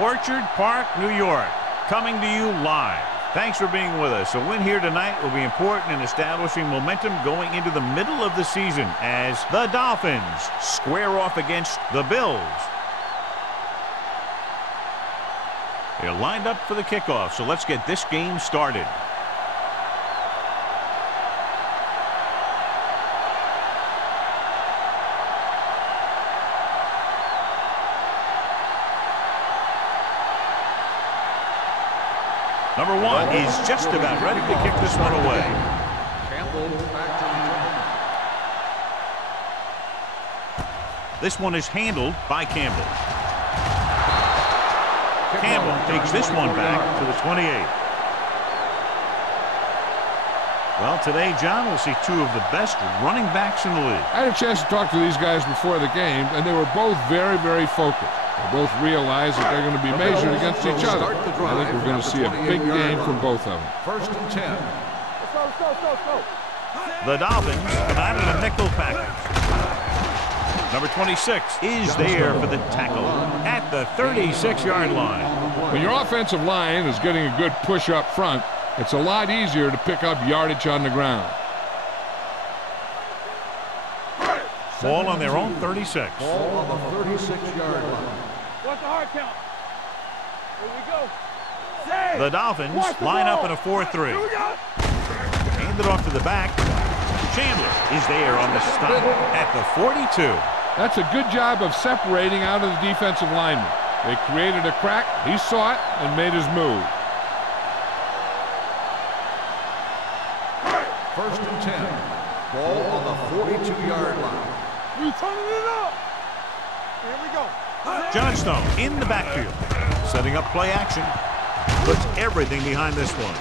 Orchard Park, New York, coming to you live. Thanks for being with us. A win here tonight will be important in establishing momentum going into the middle of the season as the Dolphins square off against the Bills. They're lined up for the kickoff, so let's get this game started. Number one is just about ready to kick this one away. This one is handled by Campbell. Campbell takes this one back to the 28. Well, today, John, we'll see two of the best running backs in the league. I had a chance to talk to these guys before the game, and they were both very, very focused. They both realize that they're going to be measured against each other. I think we're going to see a big game from both of them. First and 10. Let's go. The Dolphins come out in a nickel package. Number 26 is there for the tackle at the 36-yard line. When your offensive line is getting a good push up front, it's a lot easier to pick up yardage on the ground. Ball on their own 36. Ball on the 36-yard line. What's the hard count? Here we go. The Dolphins line up in a 4-3. Hand it off to the back. Chandler is there on the stop at the 42. That's a good job of separating out of the defensive lineman. They created a crack, he saw it, and made his move. First and 10. Ball on the 42-yard line. You turning it up. Here we go. Johnstone in the backfield. Setting up play action. Puts everything behind this one.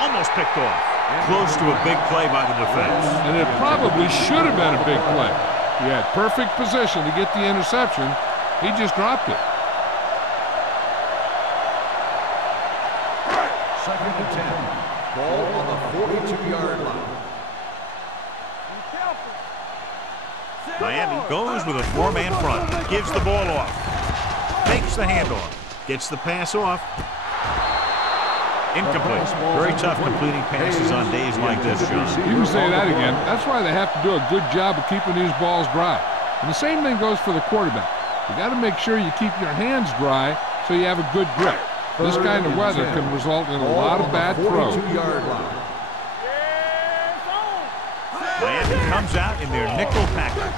Almost picked off. Close to a big play by the defense. And it probably should have been a big play. He had perfect position to get the interception. He just dropped it. Second and 10. Ball on the 42-yard line. Miami goes with a four-man front. Gives the ball off. Takes the handoff. Gets the pass off. Incomplete. Very tough completing passes on days like this, John. You can say that again. That's why they have to do a good job of keeping these balls dry. And the same thing goes for the quarterback. You got to make sure you keep your hands dry so you have a good grip. This kind of weather can result in a lot of bad throws. Miami comes out in their nickel package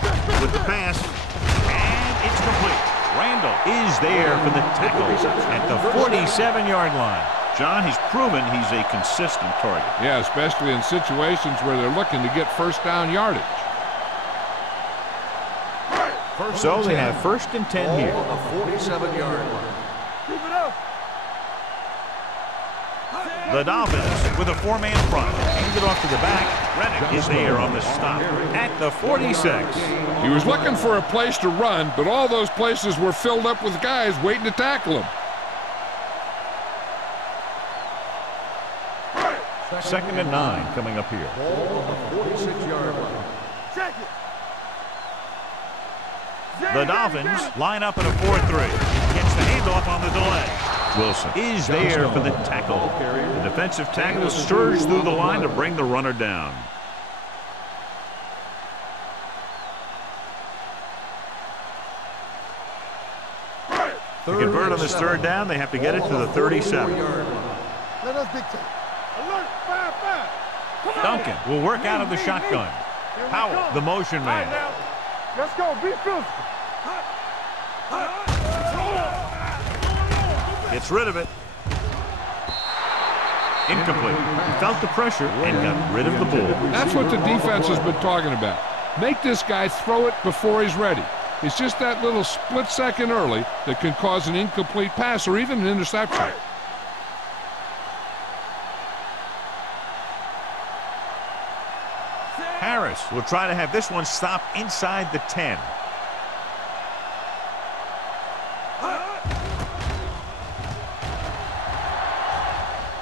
with the pass, and it's complete. Randall is there for the tackle at the 47-yard line. John, he's proven he's a consistent target. Yeah, especially in situations where they're looking to get first down yardage. So they have first and 10 here. On the 47-yard line. Keep it up. The Dolphins with a four-man front. Hands it off to the back. Reddick is there on the stop at the 46. He was looking for a place to run, but all those places were filled up with guys waiting to tackle him. Second and 9 coming up here. Ball on the 46-yard line. Check it. The Dolphins line up in a 4-3. Gets the handoff on the delay. Wilson is there for the tackle. The defensive tackle surges through the line to bring the runner down. To convert on this third down, they have to get it to the 37. Let us dictate. Alert, fire. Duncan will work out of the shotgun. Powell, the motion man. Let's go, be physical. Gets rid of it. Incomplete. He felt the pressure and got rid of the ball. That's what the defense has been talking about. Make this guy throw it before he's ready. It's just that little split second early that can cause an incomplete pass or even an interception. Harris will try to have this one stop inside the 10.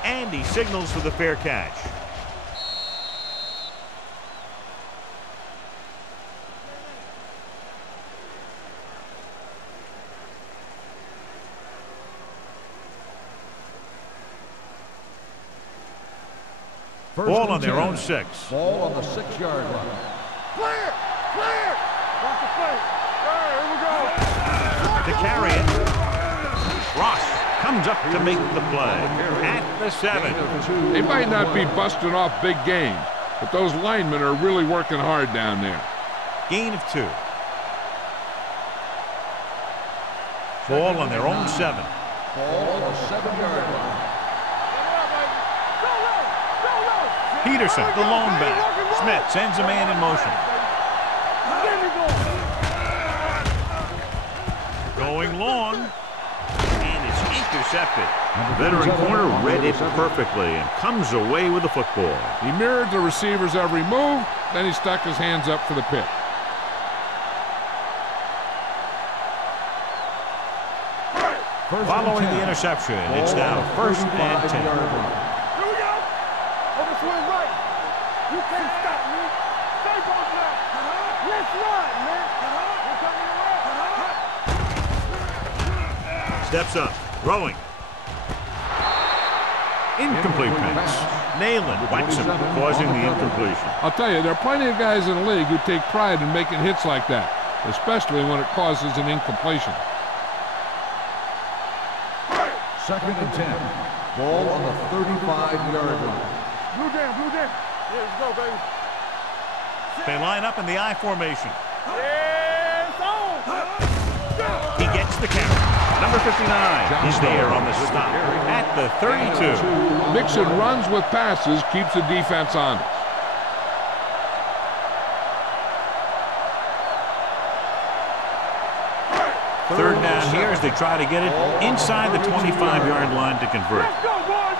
And he signals for the fair catch. Ball on their own 6. Ball on the 6-yard line. Clear! Clear! Watch the play. All right, here we go. To carry it. Ross comes up to make the play at the 7. They might not be busting off big games, but those linemen are really working hard down there. Gain of 2. Ball on their own 7. Ball on the 7-yard line. Peterson, the lone back. Smith sends a man in motion. Going long, and it's intercepted. Veteran corner read it perfectly and comes away with the football. He mirrored the receiver's every move, then he stuck his hands up for the pick. Following the interception, it's now 1st and 10. Here we go. Over swing right. You can't stop me. Stay both now. Let's run, man. We're coming around. Steps up, throwing. Incomplete pass. Nayland whacks him, causing the incompletion. I'll tell you, there are plenty of guys in the league who take pride in making hits like that, especially when it causes an incompletion. 2nd and 10. Ball on the 35-yard line. Blue down, blue down. Yeah, let's go, baby. They line up in the I formation. Yeah, it's on. He gets the carry. Number 59 is there on the stop at the 32. Mixing runs with passes keeps the defense honest. Third down here as they try to get it inside the 25-yard line to convert. Let's go, boys.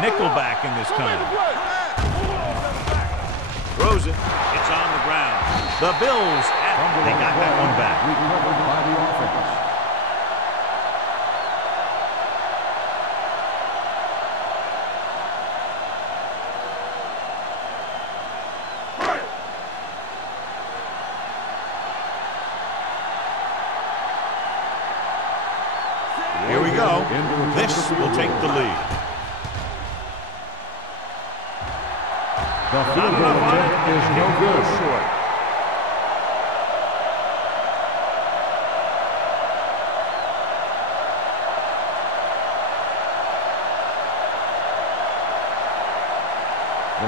Nickelback in this time. Throws it. It's on the ground. The Bills, they got that one back. Recovered by the offense. Here we go. This will take the lead. The field goal attempt is no good. Short.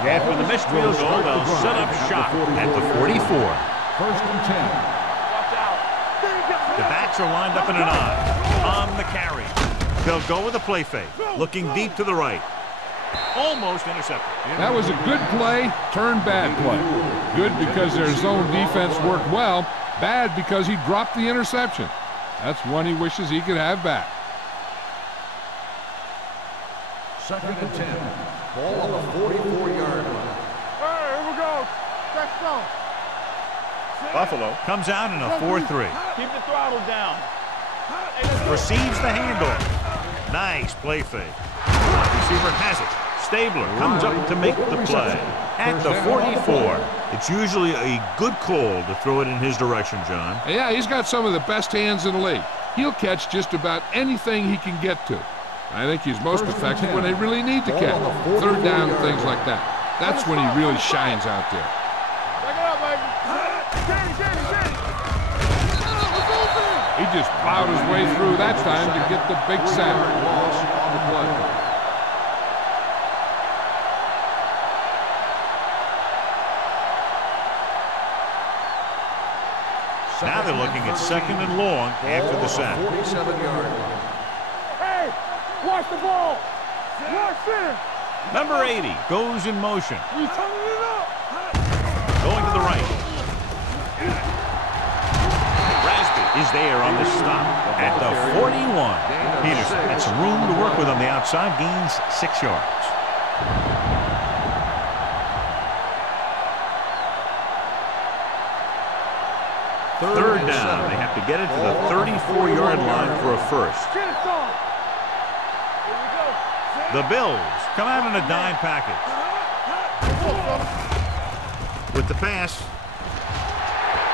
After the missed field goal, they'll set up shop at the 44. 1st and 10. The backs are lined up in an I. On the carry. They'll go with a play fake. Looking deep to the right. Almost intercepted. That was a good play, turned bad play. Good because their zone defense worked well, bad because he dropped the interception. That's one he wishes he could have back. 2nd and 10. Ball on the 44-yard line. All right, here we go. Let's go. Buffalo comes out in a 4-3. Keep the throttle down. Receives the handoff. Nice play fake. Receiver has it. Stabler comes up to make the play at the 44. It's usually a good call to throw it in his direction, John. Yeah, he's got some of the best hands in the league. He'll catch just about anything he can get to. I think he's most effective when they really need to catch. 3rd down and things like that. That's when he really shines out there. Back it up, baby. Danny. He just plowed his way through that time to get the big sack. Loss on the play. Now they're looking at 2nd and long after the sack. 47-yard line. Hey, watch the ball. Watch it. Number 80 goes in motion. We turning it up. Going to the right. Rasby is there on the stop at the 41. Peterson had some room to work with on the outside. Gains 6 yards. Third down. They have to get it to the 34-yard line for a first. The Bills come out in a dime package. With the pass.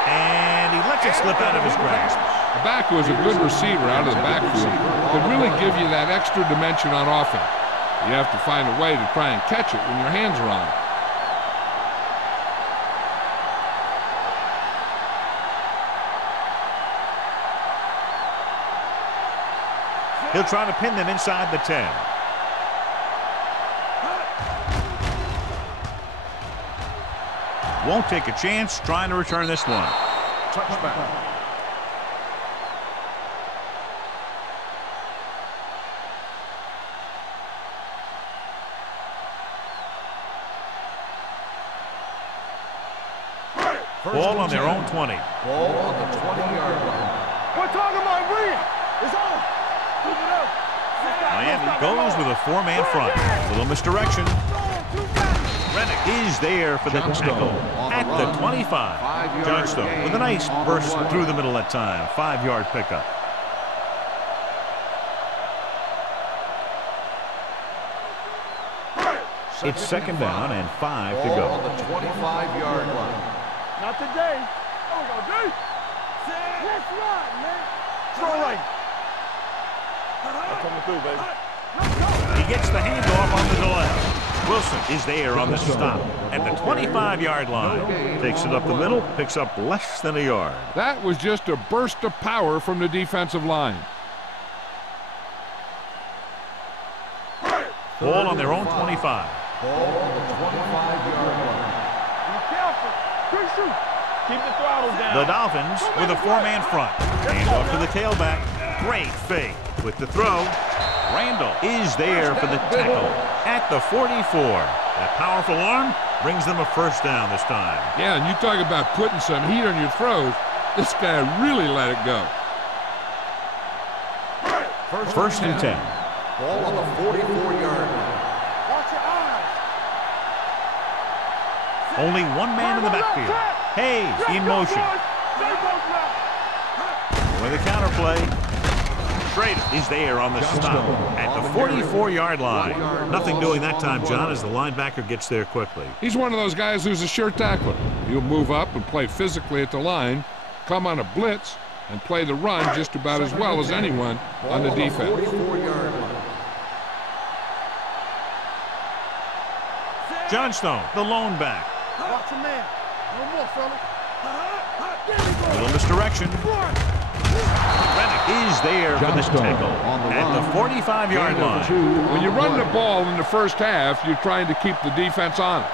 And he lets it slip out of his grasp. The back was a good receiver out of the backfield. Could really give you that extra dimension on offense. You have to find a way to try and catch it when your hands are on it. He'll try to pin them inside the 10. Won't take a chance trying to return this one. Touchback. Ball on their own 20. Ball on the 20-yard line. We're talking about Rhea. It's on. Keep it up. Miami goes with a four-man front. Little misdirection. Rennick is there for the tackle at the 25. Johnstone with a nice burst through the middle that time. 5-yard pickup. It's second down and 5 to go. On the 25-yard line. Not today. There we go, D. That's right, man. Throw right. I'm coming through, baby. He gets the handoff on the delay. Wilson is there on the stop at the 25-yard line. Takes it up the middle, picks up less than a yard. That was just a burst of power from the defensive line. Ball on their own 25. Ball on the 25-yard line. Be careful. Quick shoot. Keep the throttle down. The Dolphins with a four-man front. Handoff to the tailback. Great fake with the throw. Randall is there for the tackle at the 44. That powerful arm brings them a first down this time. Yeah, and you talk about putting some heat on your throws. This guy really let it go. First and 10. Ball on the 44-yard line. Watch your eyes. Only one man in the backfield. Hayes in motion. With a counterplay. Schrader is there on the stop at the 44-yard line. Nothing doing that time, John, as the linebacker gets there quickly. He's one of those guys who's a sure tackler. He'll move up and play physically at the line, come on a blitz, and play the run just about as well as anyone on the defense. 44-yard line. Johnstone, the lone back. Watch your man. No more, fella. A little misdirection. Rennick is there for the tackle at the 45-yard line. When you run the ball in the first half, you're trying to keep the defense honest.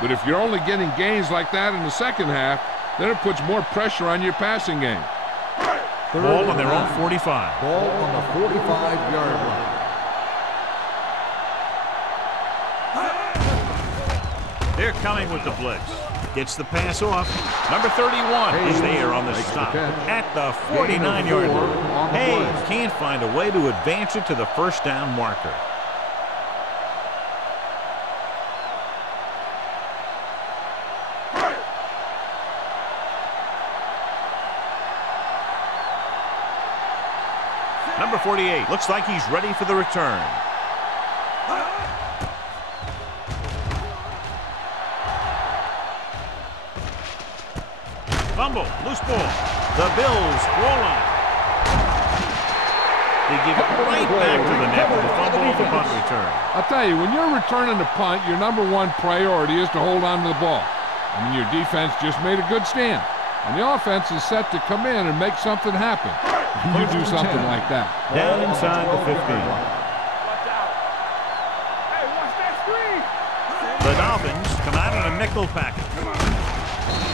But if you're only getting gains like that in the second half, then it puts more pressure on your passing game. Ball on their own 45. Ball on the 45-yard line. They're coming with the blitz. Gets the pass off. Number 31 is there on the stop at the 49-yard line. Hayes can't find a way to advance it to the first down marker. Number 48 looks like he's ready for the return. Fumble, loose ball. The Bills rolling. They give it right back to the net for the fumble off the punt return. I'll tell you, when you're returning the punt, your number one priority is to hold on to the ball. I mean, your defense just made a good stand. And the offense is set to come in and make something happen. You do something like that. Down inside the 15. Watch out. Hey, watch that screen. The Dolphins come out in a nickel package.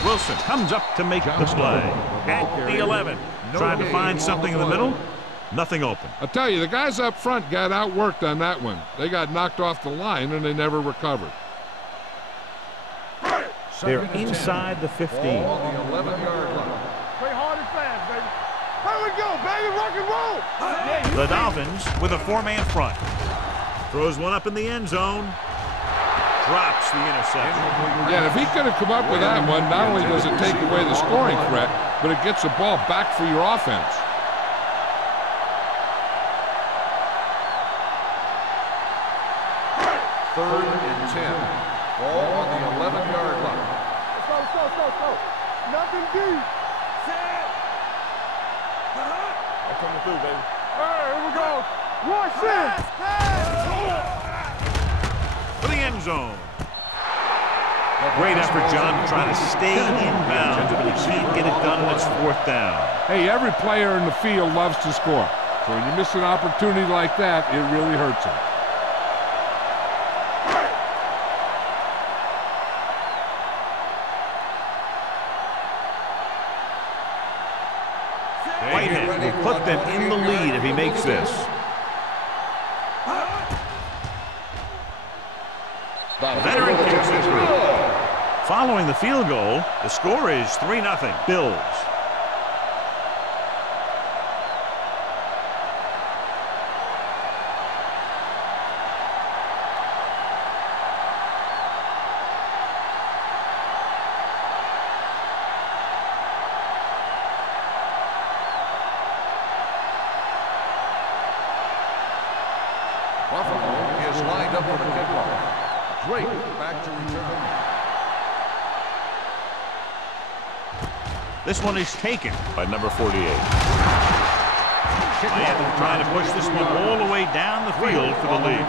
Wilson comes up to make the play at the 11. Trying to find something in the middle. Nothing open. I'll tell you, the guys up front got outworked on that one. They got knocked off the line and they never recovered. They're inside the 15. Ball on the 11-yard line. Play hard and fast, baby. Here we go, baby. Rock and roll. The Dolphins with a four-man front. Throws one up in the end zone. Drops the interception. Yeah, if he could have come up with that one, not only does it take away the scoring threat, but it gets the ball back for your offense. Third and 10. Ball on the 11-yard line. Let's go. Nothing deep. I'm coming through, baby. All right, here we go. Watch this. for the end zone. Great effort, John, to try to stay in bounds, but he can't get it done, and it's 4th down. Hey, every player in the field loves to score. So when you miss an opportunity like that, it really hurts him. Whitehead will put them in the lead if he makes this. Veteran kicks it through. Following the field goal, the score is 3-0 Bills. Buffalo is lined up for the kickoff. Drake back to return. This one is taken by number 48. Miami trying to push this one all the way down the field for the lead.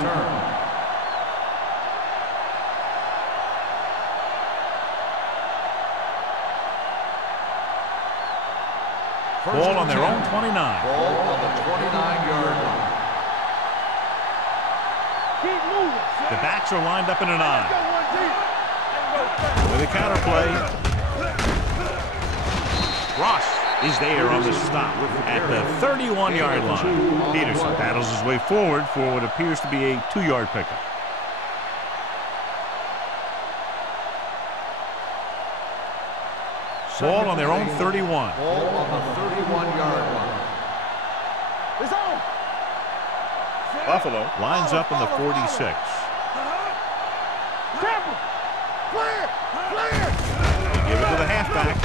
Ball on their own 29. Ball on the 29-yard line. Keep moving. The backs are lined up in an I. With a counter play. Ross is there on the stop at the 31-yard line. Peterson battles his way forward for what appears to be a 2-yard pickup. Ball on their own 31. Ball on the 31-yard line. It's on. Buffalo lines up in the 46. Tampa. Clear. Clear. They give it to the halfback.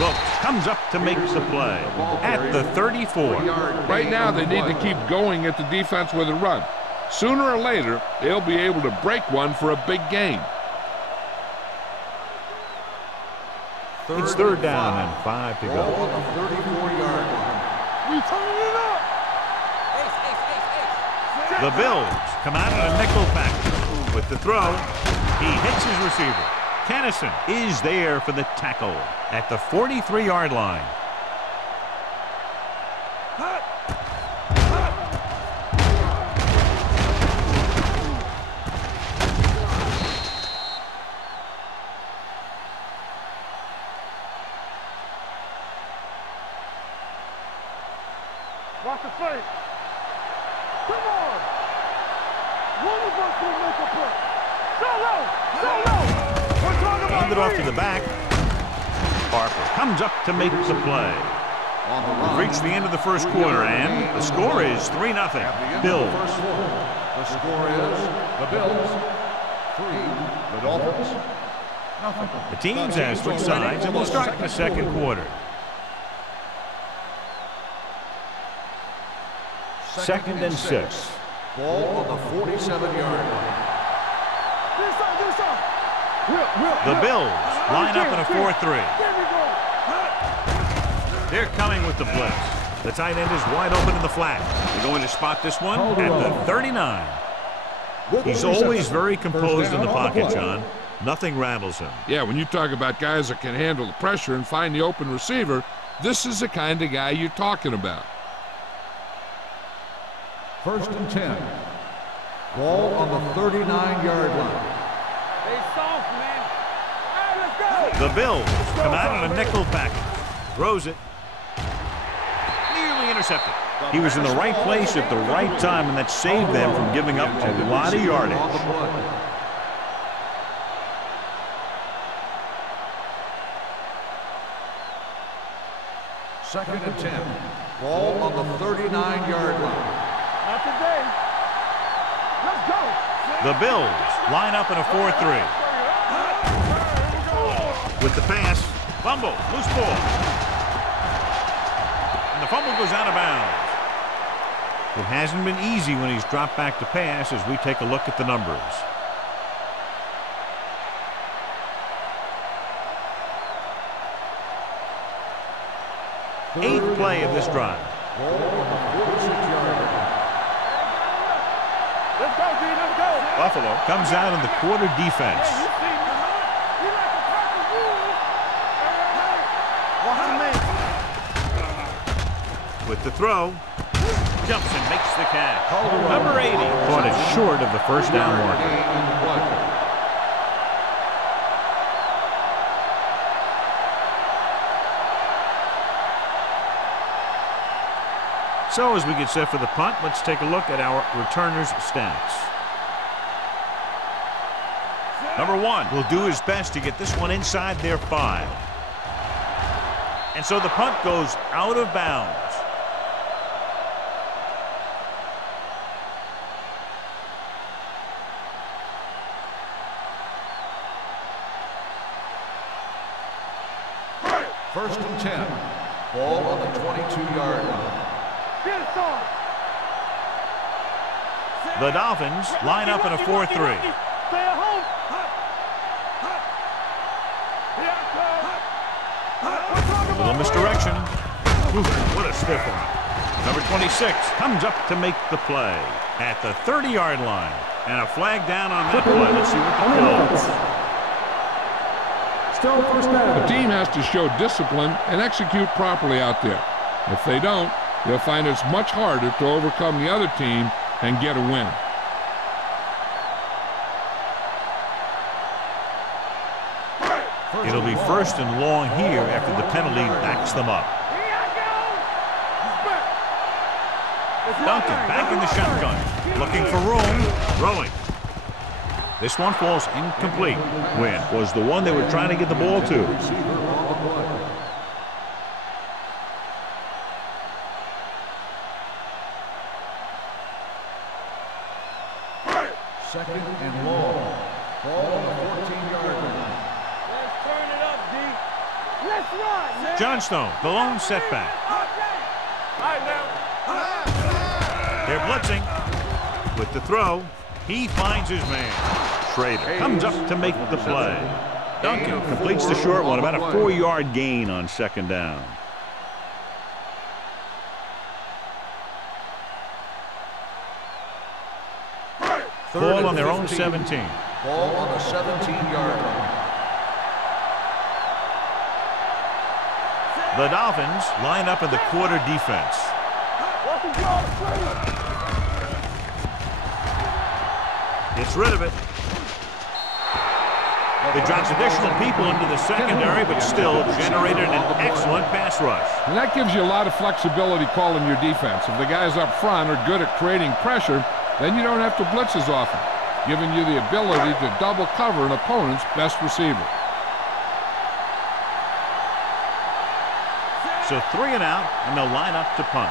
Wilkes comes up to make the play at the 34. Right now, they need to keep going at the defense with a run. Sooner or later, they'll be able to break one for a big gain. It's 3rd down and 5 to Ball go. on the 34-yard line. We turning it up. The Bills come out in a nickel package. With the throw, he hits his receiver. Kennison is there for the tackle at the 43-yard line. Watch the play. Come on. One of us will make a play. Solo. Solo. We're talking about Hand it off to the back. Harper comes up to make the play. We've reached the end of the first quarter, and the score is 3-0 Bills. The score is the Bills 3, the Dolphins nothing. The teams have switched sides, and we'll start the second quarter. Second and 6. Ball on the 47-yard line. This up. The Bills line up in a 4-3. There we go. They're coming with the blitz. The tight end is wide open in the flat. They're going to spot this one at the 39. He's always very composed in the pocket, John. Nothing rattles him. Yeah, when you talk about guys that can handle the pressure and find the open receiver, this is the kind of guy you're talking about. 1st and 10. Ball on the 39-yard line. They soft, man. All right, let's go. The Bills come out in a nickel package. Throws it. Nearly intercepted. He was in the right place at the right time, and that saved them from giving up a lot of yardage. On the play. Second and 10. Ball on the 39-yard line. Not today. Let's go. The Bills line up in a 4-3. With the pass, fumble, loose ball. And the fumble goes out of bounds. It hasn't been easy when he's dropped back to pass as we take a look at the numbers. 8th play of this drive. Ball on the 46-yard line. Let's go, D. Let's go. Buffalo comes out in the quarter defense. With the throw, jumps and makes the catch. Number 80 caught it short of the first down marker. So as we get set for the punt, let's take a look at our returners' stats. Number 1 will do his best to get this one inside their 5. And so the punt goes out of bounds. First and 10. Ball on the 22-yard line. The Dolphins line up in a 4-3. A little misdirection. Ooh, what a stiff one. Number 26 comes up to make the play at the 30-yard line. And a flag down on that play. Let's see what the call is. The team has to show discipline and execute properly out there. If they don't, they'll find it's much harder to overcome the other team and get a win. It'll be first and long here after the penalty backs them up. Duncan back in the shotgun, looking for room, throwing. This one falls incomplete. Win was the one they were trying to get the ball to. Second and long. Ball on the 14-yard line. Let's turn it up, D. Let's run, man. Johnstone, the lone setback. All right, now. They're blitzing. With the throw, he finds his man. Schrader comes up to make the play. Duncan completes the short one, about a 4-yard gain on second down. Ball on their own 17. Ball on the 17-yard line. The Dolphins line up in the quarter defense. Gets rid of it. They dropped additional people into the secondary, but still generated an excellent pass rush. And that gives you a lot of flexibility calling your defense. If the guys up front are good at creating pressure, then you don't have to blitz as often, giving you the ability to double cover an opponent's best receiver. So 3 and out, and they'll line up to punt.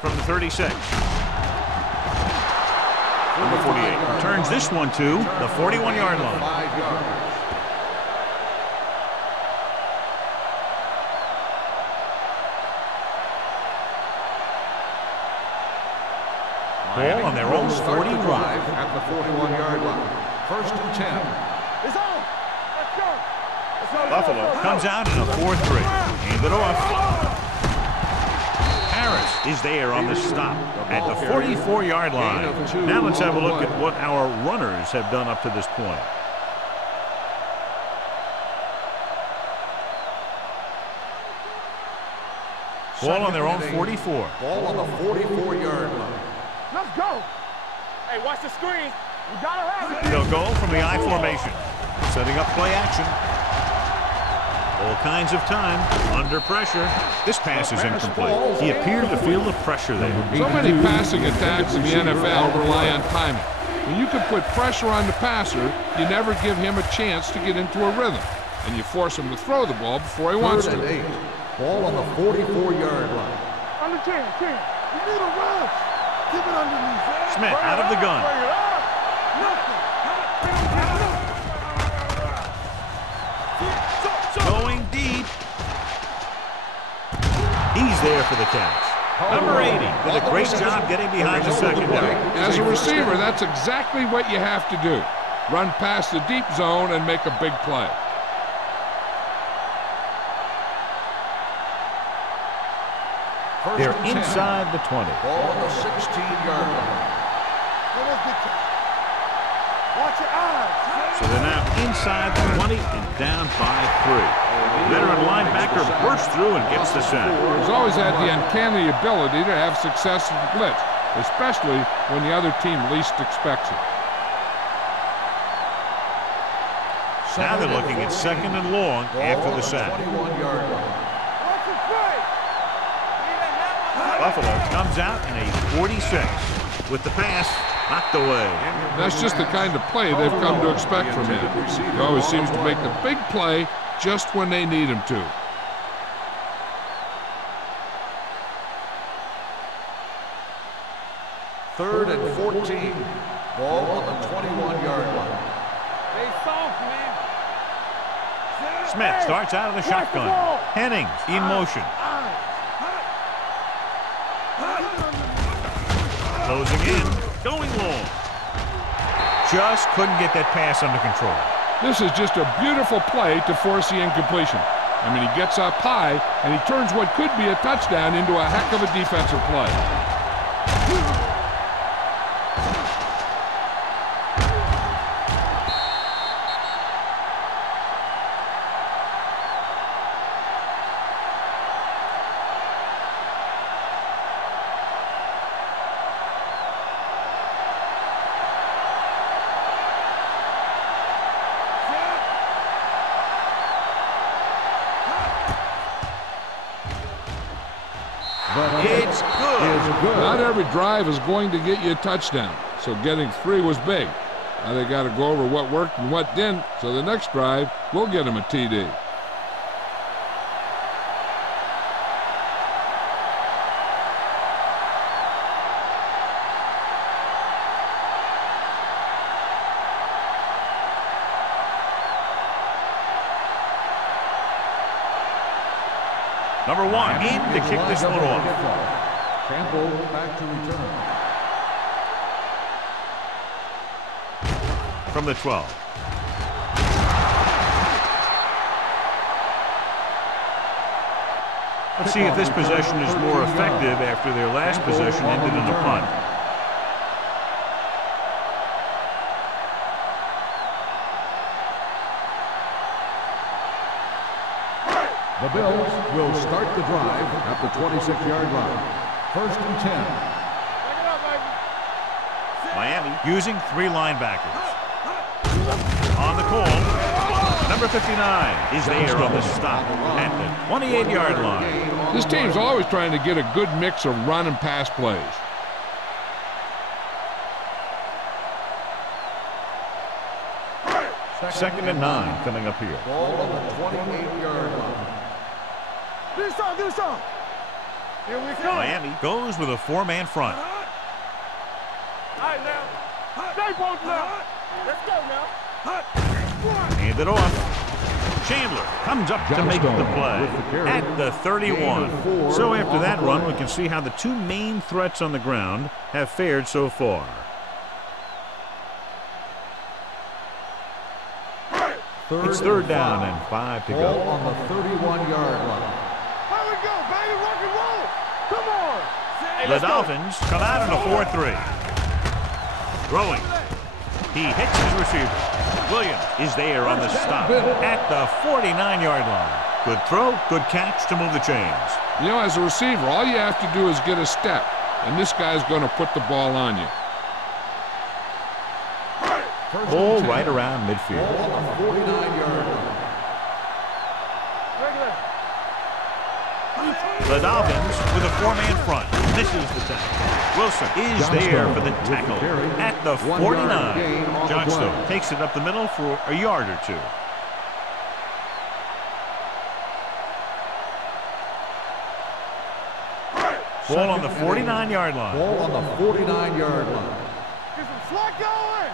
From the 36. Number 48 turns this one to the 41-yard line. 5 yards. Ball on their own 40 drive. At the 41-yard line. First and 10. It's on. Let's go. Let's go. Buffalo comes out in a 4-3. Hand it off. Harris is there on the stop at the 44-yard line. Now let's have a look at what our runners have done up to this point. Ball on their own 44. Ball on the 44-yard line. Let's go. Hey, watch the screen. We gotta have it. They'll go from the I formation. Setting up play action. All kinds of time, under pressure. This pass is incomplete. He appeared to feel the pressure there. So many passing attacks in the NFL rely on timing. When you can put pressure on the passer, you never give him a chance to get into a rhythm, and you force him to throw the ball before he wants Third and to. 8. Ball on the 44-yard line. Under 10. You need a rush. Keep it underneath. Smith out of the gun. Bring it up. Going deep. He's there for the catch. Number 80 did a great job getting behind the secondary. As a receiver, that's exactly what you have to do. Run past the deep zone and make a big play. They're inside the 20. Ball on the 16-yard line. Watch your eyes. So they're now inside the 20 and down by 3. Veteran linebacker bursts through and gets the sack. He's always had the uncanny ability to have success in the blitz, especially when the other team least expects it. Now they're looking at 2nd and long after the sack. 21-yard line. Watch your face. Buffalo comes out in a 46 with the pass knocked away. That's just the kind of play they've come to expect from him. He always seems to make the big play just when they need him to. Third and 14. Ball on the 21-yard line. Stay soft, man. Smith starts out of the shotgun. Hennings in motion. Closing in, going long. Just couldn't get that pass under control. This is just a beautiful play to force the incompletion. I mean, he gets up high, and he turns what could be a touchdown into a heck of a defensive play. It's good. Not every drive is going to get you a touchdown, so getting 3 was big. Now they got to go over what worked and what didn't, so the next drive will get them a TD. Number 1 in to kick this one off. Campbell back to return. From the 12. Let's see if this possession is more effective after their last possession ended in a punt. The Bills will start the drive at the 26-yard line. 1st and 10. Take it up, baby. Miami using 3 linebackers. On the call, number 59 is there on the stop at the 28-yard line. This team's always trying to get a good mix of run and pass plays. Second and 9 coming up here. Ball on the 28-yard line. Do some. Here we go. Miami goes with a 4-man front. All right, now. Stay both now. Let's go now. Hand it off. Chandler comes up to make the play at the 31. So after that run, we can see how the 2 main threats on the ground have fared so far. It's 3rd down and 5 to Ball go. on the 31-yard line. Here we go, baby. Rock and roll. Come on. The Dolphins come out in a 4-3. Throwing. He hits his receiver. Williams is there on the stop at the 49-yard line. Good throw, good catch to move the chains. You know, as a receiver, all you have to do is get a step, and this guy's going to put the ball on you. Ball right around midfield. Ball on the 49-yard line. The Dolphins with a 4-man front. This is the tackle. Wilson is there for the tackle at the 49. Johnstone takes it up the middle for a yard or 2. Ball on the 49-yard line. Ball on the 49-yard line. Get some slack going.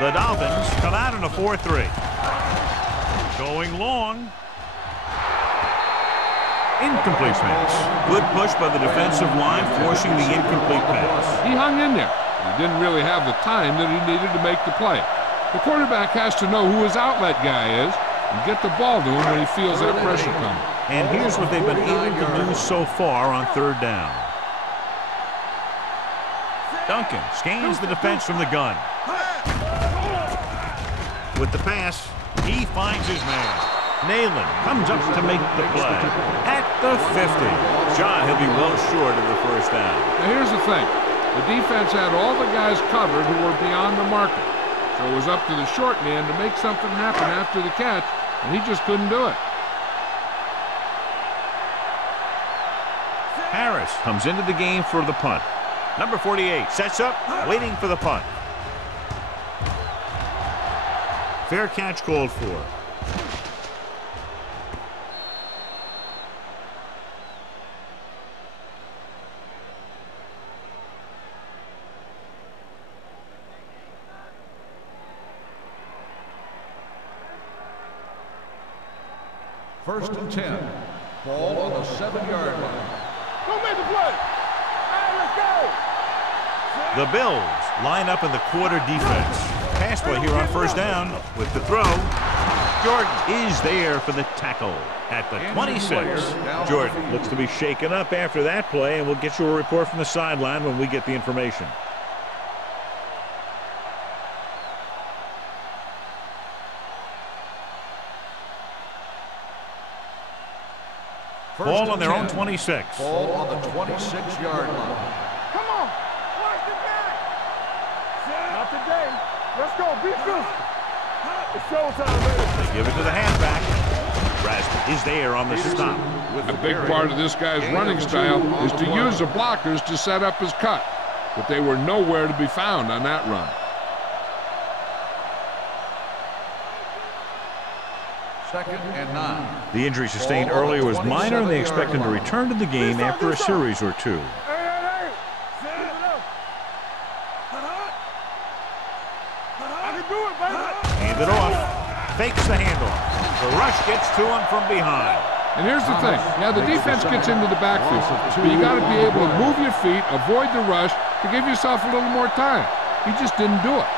The Dolphins come out in a 4-3. Going long. Incomplete pass. Good push by the defensive line, forcing the incomplete pass. He hung in there. He didn't really have the time that he needed to make the play. The quarterback has to know who his outlet guy is and get the ball to him when he feels that pressure coming. And here's what they've been able to do so far on third down. Duncan scans the defense from the gun. With the pass, he finds his man. Nayland comes up to make the play at the 50. John, he'll be well short of the first down. Now here's the thing. The defense had all the guys covered who were beyond the marker. So it was up to the short man to make something happen after the catch, and he just couldn't do it. Harris comes into the game for the punt. Number 48 sets up, waiting for the punt. Fair catch called for. First and 10. Ball on the 7-yard line. Don't make the play. All right, let's go. The Bills line up in the quarter defense. Pass play here on first down with the throw. Jordan is there for the tackle at the 26. Jordan looks to be shaken up after that play, and we'll get you a report from the sideline when we get the information. Ball on their own 26. Ball on the 26-yard line. Come on. Watch the back. Not today. Let's go. Be physical. It's showtime, baby. They give it to the halfback. Rasmus is there on the stop. A big part of this guy's running style is to use the blockers to set up his cut. But they were nowhere to be found on that run. Second and 9. The injury sustained earlier was minor, and they expect him to return to the game after a series or two. Hey. I can do it, baby. Hand it off. Fakes the handoff. The rush gets to him from behind. And here's the thing. Yeah, the defense gets into the backfield, but you got to be able to move your feet, avoid the rush, to give yourself a little more time. He just didn't do it.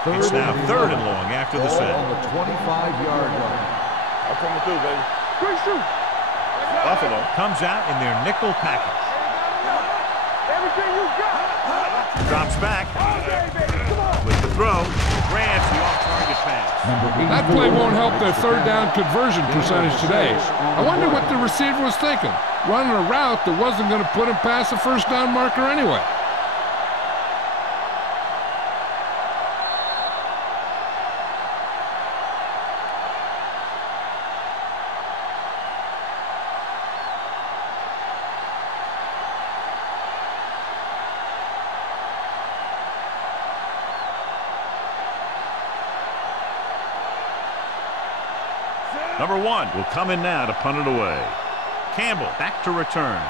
It's now third and long after the set. On the 25-yard line. I'm coming through, baby. Great shoot. Buffalo comes out in their nickel package. Everything you got. Drops back Okay, baby. Come on. with the throw. Grabs the off-target pass. That play won't help their third down conversion percentage today. I wonder what the receiver was thinking, running a route that wasn't going to put him past the first down marker anyway. Number 1 will come in now to punt it away. Campbell back to return.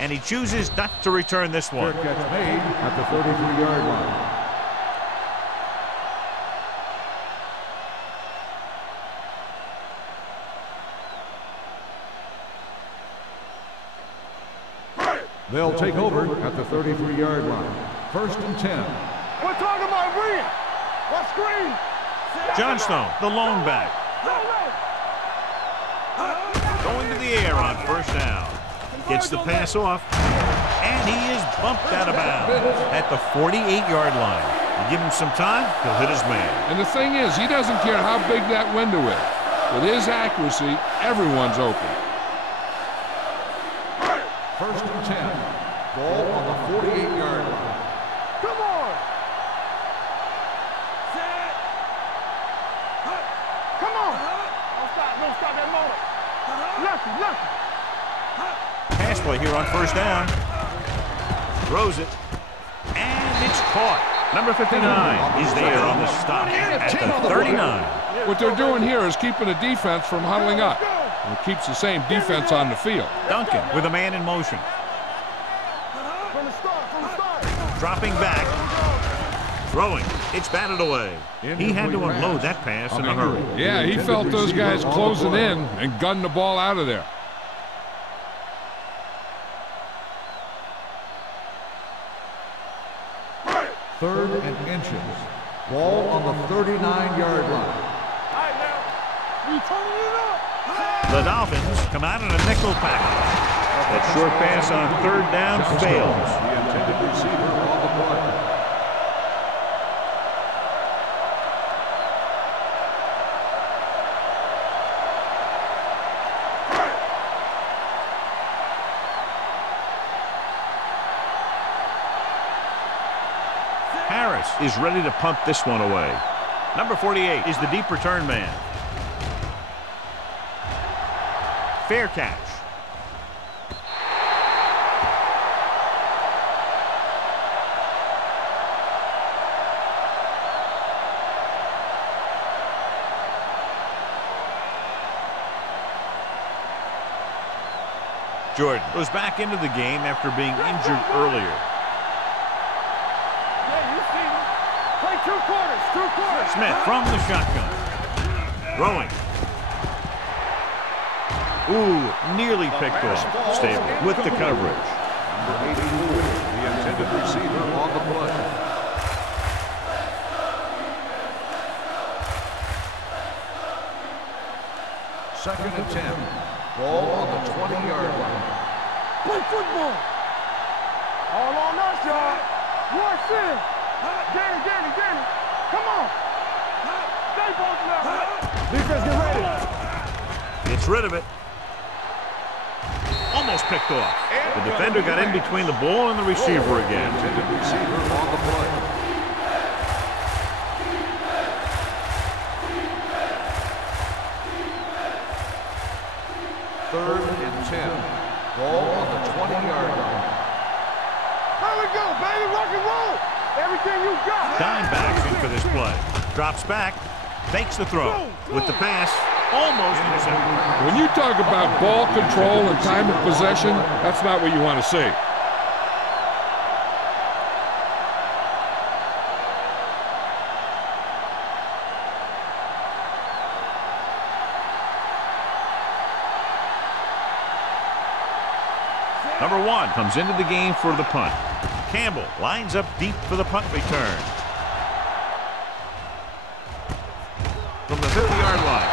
And he chooses not to return this one. Fair catch made at the 33-yard line. They'll take over at the 33-yard line. First and 10. We're talking about read. What screen? Johnstone, the lone back. Going to the air on first down. Gets the pass off. And he is bumped out of bounds at the 48-yard line. You give him some time, he'll hit his man. And the thing is, he doesn't care how big that window is. With his accuracy, everyone's open. First and 10. Ball on the 48-yard line. Come on. Set. Come on. Don't stop that motor. Lucky. Pass play here on first down. Throws it. And it's caught. Number 59 is there on the stop at the 39. What they're doing here is keeping the defense from huddling up. And it keeps the same defense on the field. Duncan with a man in motion. From the start. Dropping back. Throwing. It's batted away. He had to unload that pass in a hurry. Yeah, he felt those guys closing in and gunned the ball out of there. 3rd and inches. Ball on the 39-yard line. All right, now. We turning it up. The Dolphins come out in a nickel package. That short pass on 3rd down fails. The intended receiver on the play. Harris is ready to punt this one away. Number 48 is the deep return man. Fair catch. Jordan goes back into the game after being injured earlier. Yeah, you see me. Play 2 quarters, 2 quarters. Smith from the shotgun. Throwing. Ooh, nearly picked off. Stable with the coverage. Number 84, the intended receiver on the play. Second and 10. Ball on the 20-yard line. Play football. All on us, y'all. Rush in. Danny. Come on. Stay both now. Defense, get ready. Gets rid of it. Almost picked off. The defender got in between the ball and the receiver again. Intended receiver on the play. Third and 10. Ball on the 20-yard line. Here we go, baby. Rock and roll. Everything you got. Dimebacks in for this play. Drops back. Fakes the throw. With the pass. Almost intercepted. When you talk about ball control and time of possession, that's not what you want to see. Number 1 comes into the game for the punt. Campbell lines up deep for the punt return. From the 50-yard line,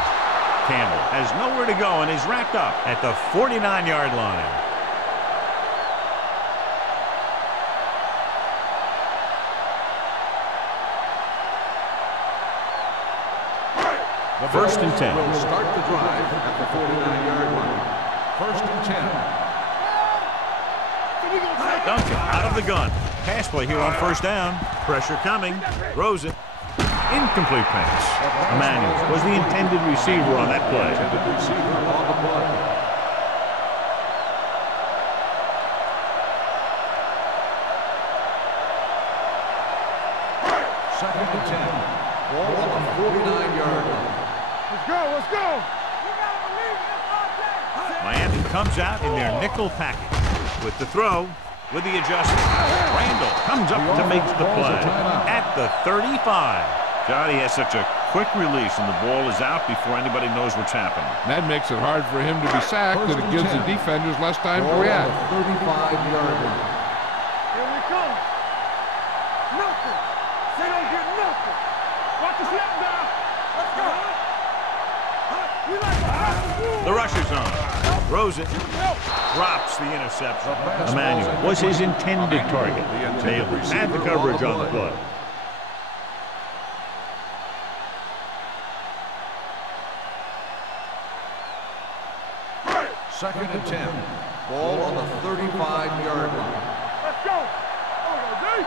Campbell has nowhere to go and is racked up at the 49-yard line. First and 10. Will start the drive at the 49-yard line. First and 10. Duncan out of the gun. Pass play here on first down. Pressure coming. Throws it. Incomplete pass. Emmanuel was the intended receiver on that play. Intended receiver on the play. Second and 10. Ball on the 49-yard line. Let's go. Miami comes out in their nickel package. With the throw, with the adjustment. Randall comes up to make the play at the 35. Johnny has such a quick release and the ball is out before anybody knows what's happening. That makes it hard for him to be sacked, and it gives the defenders less time to react. 35-yard line. Here we come. Nothing. They don't get nothing. Watch the snap down. Let's go. The rush is on. Throws it. Drops the interception. Emmanuel was his intended target. Taylor had the coverage on the play. Second and 10. Ball on the 35-yard line. Let's go. Let's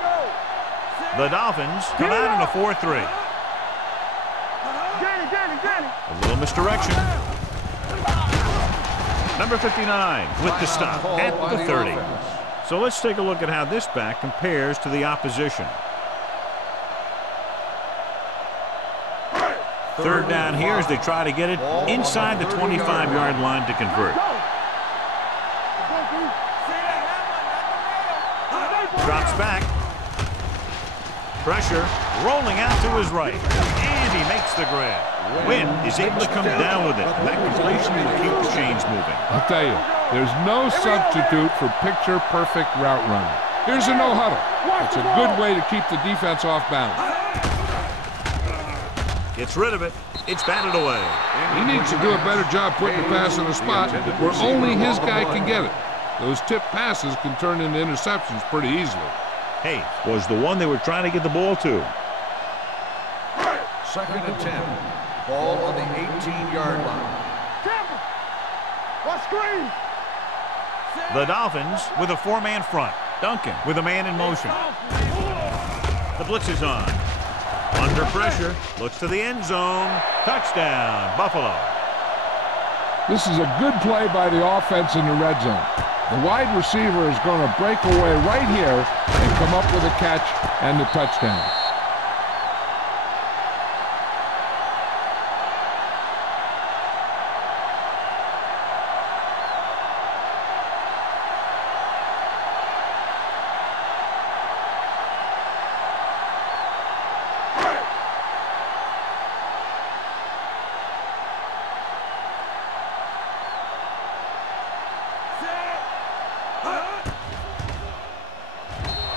go. The Dolphins come out in a 4-3. Danny. A little misdirection. Number 59 with the stop at the 30. So let's take a look at how this back compares to the opposition. Third down here as they try to get it inside the 25-yard line to convert. Drops back. Pressure rolling out to his right. And he makes the grab. Wynn is able to come down with it. That completion will keep the chains moving. I'll tell you, there's no substitute for picture-perfect route running. Here's a no huddle. It's a good way to keep the defense off balance. Gets rid of it. It's batted away. He needs to do a better job putting the pass in a spot where only his guy can get it. Those tip passes can turn into interceptions pretty easily. Hayes was the one they were trying to get the ball to. 2nd and 10. Ball on the 18-yard line. Campbell. What screen? The Dolphins with a 4-man front. Duncan with a man in motion. The blitz is on. Under pressure. Looks to the end zone. Touchdown, Buffalo. This is a good play by the offense in the red zone. The wide receiver is going to break away right here and come up with a catch and the touchdown.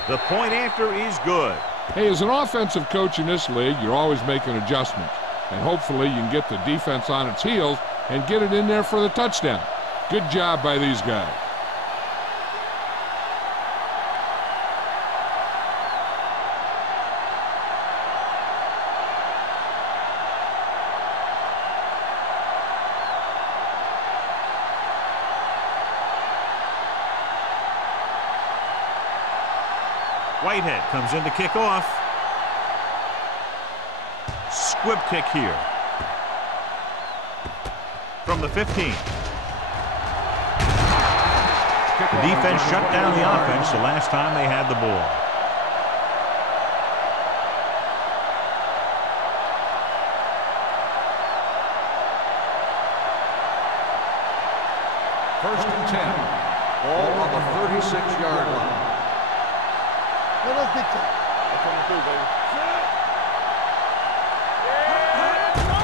The point after is good. Hey, as an offensive coach in this league, you're always making adjustments. And hopefully you can get the defense on its heels and get it in there for the touchdown. Good job by these guys. Whitehead comes in to kick off. Squib kick here. From the 15. The defense shut down the offense the last time they had the ball. First and 10. Ball on the 36-yard line. Let's dictate. That's coming through, baby.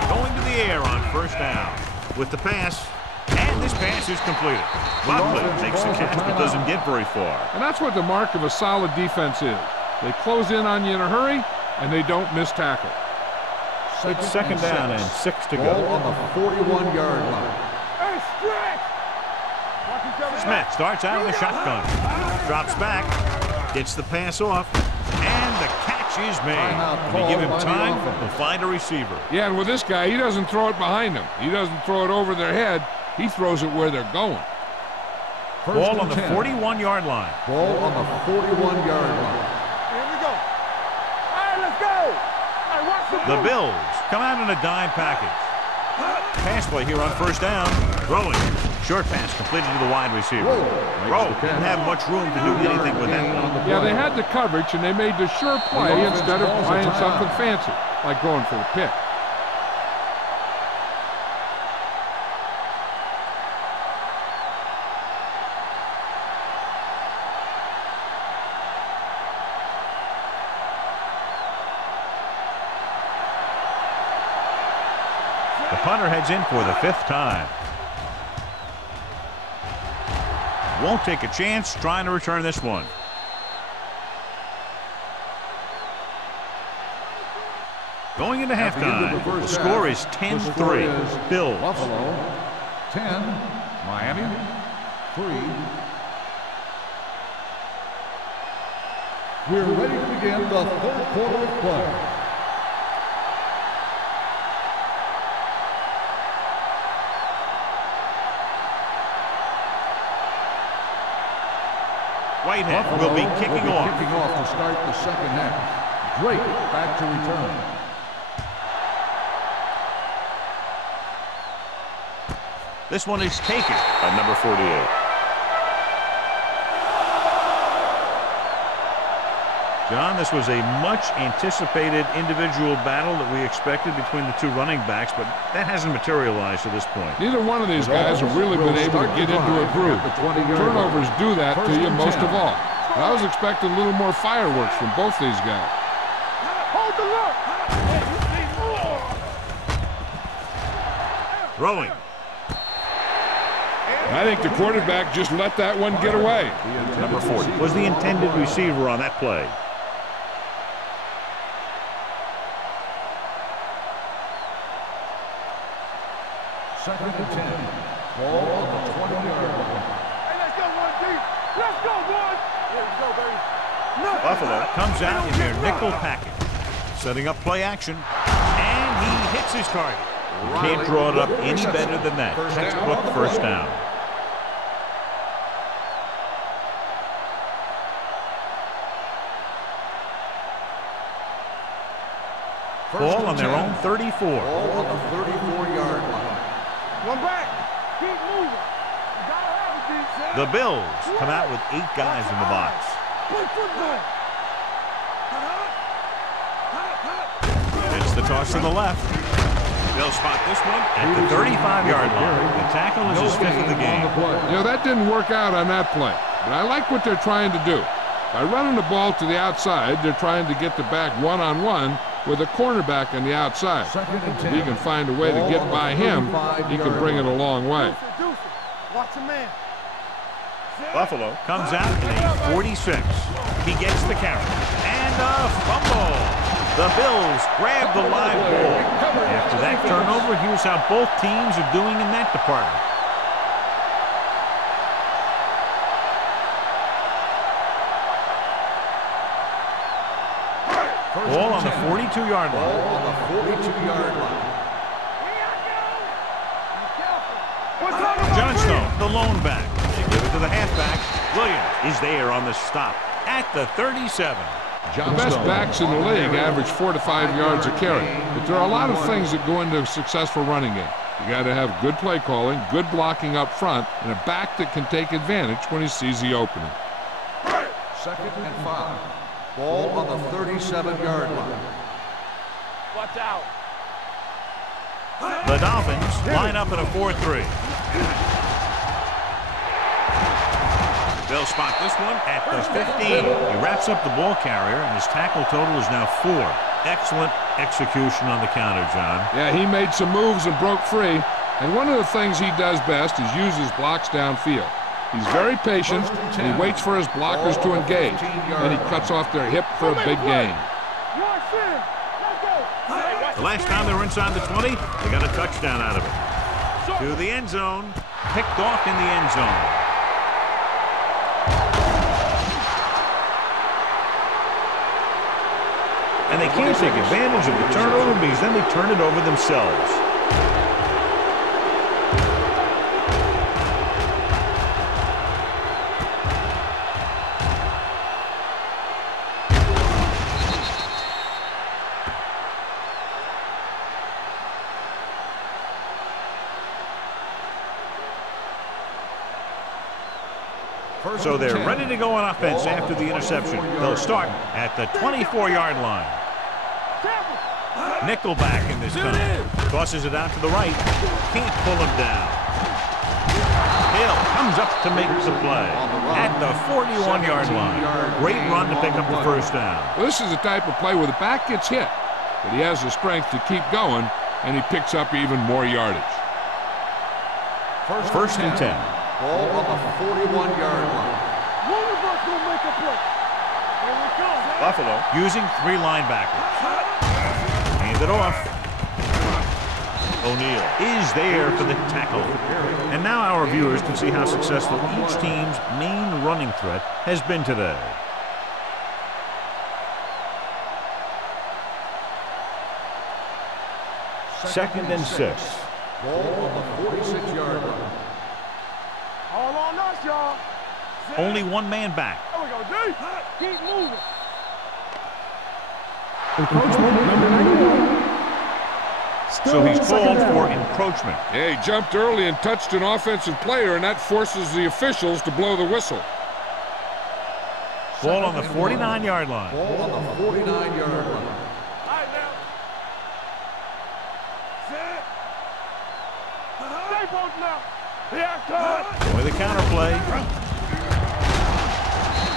Going to the air on first down with the pass, and this pass is completed. Lovely makes the catch but doesn't get very far. And that's what the mark of a solid defense is. They close in on you in a hurry, and they don't miss tackle. It's second down and 6 to Ball go. on the 41-yard line. Hey, stretch! Smith starts out in the shotgun. Drops back. Gets the pass off, and the catch is made. When you give him time, he'll find a receiver. Yeah, and with this guy, he doesn't throw it behind him. He doesn't throw it over their head. He throws it where they're going. Ball on the 41-yard line. Ball on the 41-yard line. Here we go. All right, let's go. All right, watch The Bills come out in a dime package. Pass play here on first down. Throwing. Short pass completed to the wide receiver. Rowe didn't have much room to do anything with that one. Yeah, they had the coverage, and they made the sure play instead of playing something fancy, like going for the pick. The punter heads in for the 5th time. Won't take a chance trying to return this one. Going into halftime, the score is 10-3. Bills. Buffalo 10, Miami 3. We're ready to begin the 3rd quarter of play. Whitehead Buffalo will be kicking off. Kicking off to start the second half. Drake back to return. This one is taken by number 48. John, this was a much anticipated individual battle that we expected between the two running backs, but that hasn't materialized to this point. Neither one of these guys have really been able to get into a groove. Turnovers do that to you most of all. But I was expecting a little more fireworks from both these guys. Hold the look. Throwing. I think the quarterback just let that one get away. Number 40 was the intended receiver on that play. Second and 10. Ball on the 20-yard line. Hey, let's go, one deep. Let's go, one. Here we go, baby. Buffalo comes out in their nickel package, setting up play action, and he hits his target. Can't draw it up any better than that. Textbook first down. Ball on their own 34. Ball on the 34-yard line. One back. Keep moving. You gotta have it, D. The Bills come out with 8 guys in the box. Play football. It's the toss to the left. They'll spot this one at the 35-yard line. The tackle is his 5th of the game. You know, that didn't work out on that play, but I like what they're trying to do. By running the ball to the outside, they're trying to get the back one-on-one with a cornerback on the outside. If he can find a way to get by him, he can bring it a long way. Watch a man. Buffalo comes out in a 46. He gets the carry. And a fumble. The Bills grab the live ball. After that turnover, here's how both teams are doing in that department. Ball on the 42-yard line. Ball on the 42-yard line. Johnstone, the lone back. They give it to the halfback. Williams is there on the stop at the 37. The best backs in the league average 4 to 5 yards a carry, but there are a lot of things that go into a successful running game. You got to have good play calling, good blocking up front, and a back that can take advantage when he sees the opening. Second and 5. Ball on the 37-yard line. Watch out. The Dolphins line up in a 4-3. They'll spot this one at the 15. He wraps up the ball carrier, and his tackle total is now 4. Excellent execution on the counter, John. Yeah, he made some moves and broke free, and one of the things he does best is use his blocks downfield. He's very patient, and he waits for his blockers to engage, and he cuts off their hip for a big gain. The last time they were inside the 20, they got a touchdown out of it. To the end zone, picked off in the end zone. And they can't take advantage of the turnover because then they turn it over themselves. So they're ready to go on offense after the interception. They'll start at the 24-yard line. Nickelback in this time. Tosses it out to the right. Can't pull him down. Hill comes up to make the play at the 41-yard line. Great run to pick up the first down. Well, this is the type of play where the back gets hit, but he has the strength to keep going, and he picks up even more yardage. First and 10. Ball on the 41-yard line. One of us will make a play. Here we go. Buffalo using 3 linebackers. Hand it off. O'Neal is there for the tackle. And now our viewers can see how successful each team's main running threat has been today. Second and 6. Ball on the 46-yard line. All on us, y'all. Only one man back. There we go, D. Keep moving. So he's called for encroachment. Yeah, he jumped early and touched an offensive player, and that forces the officials to blow the whistle. Ball on the 49-yard line. Ball on the 49-yard line. All right, now. Set. Stay both now. Here comes. With the counter play.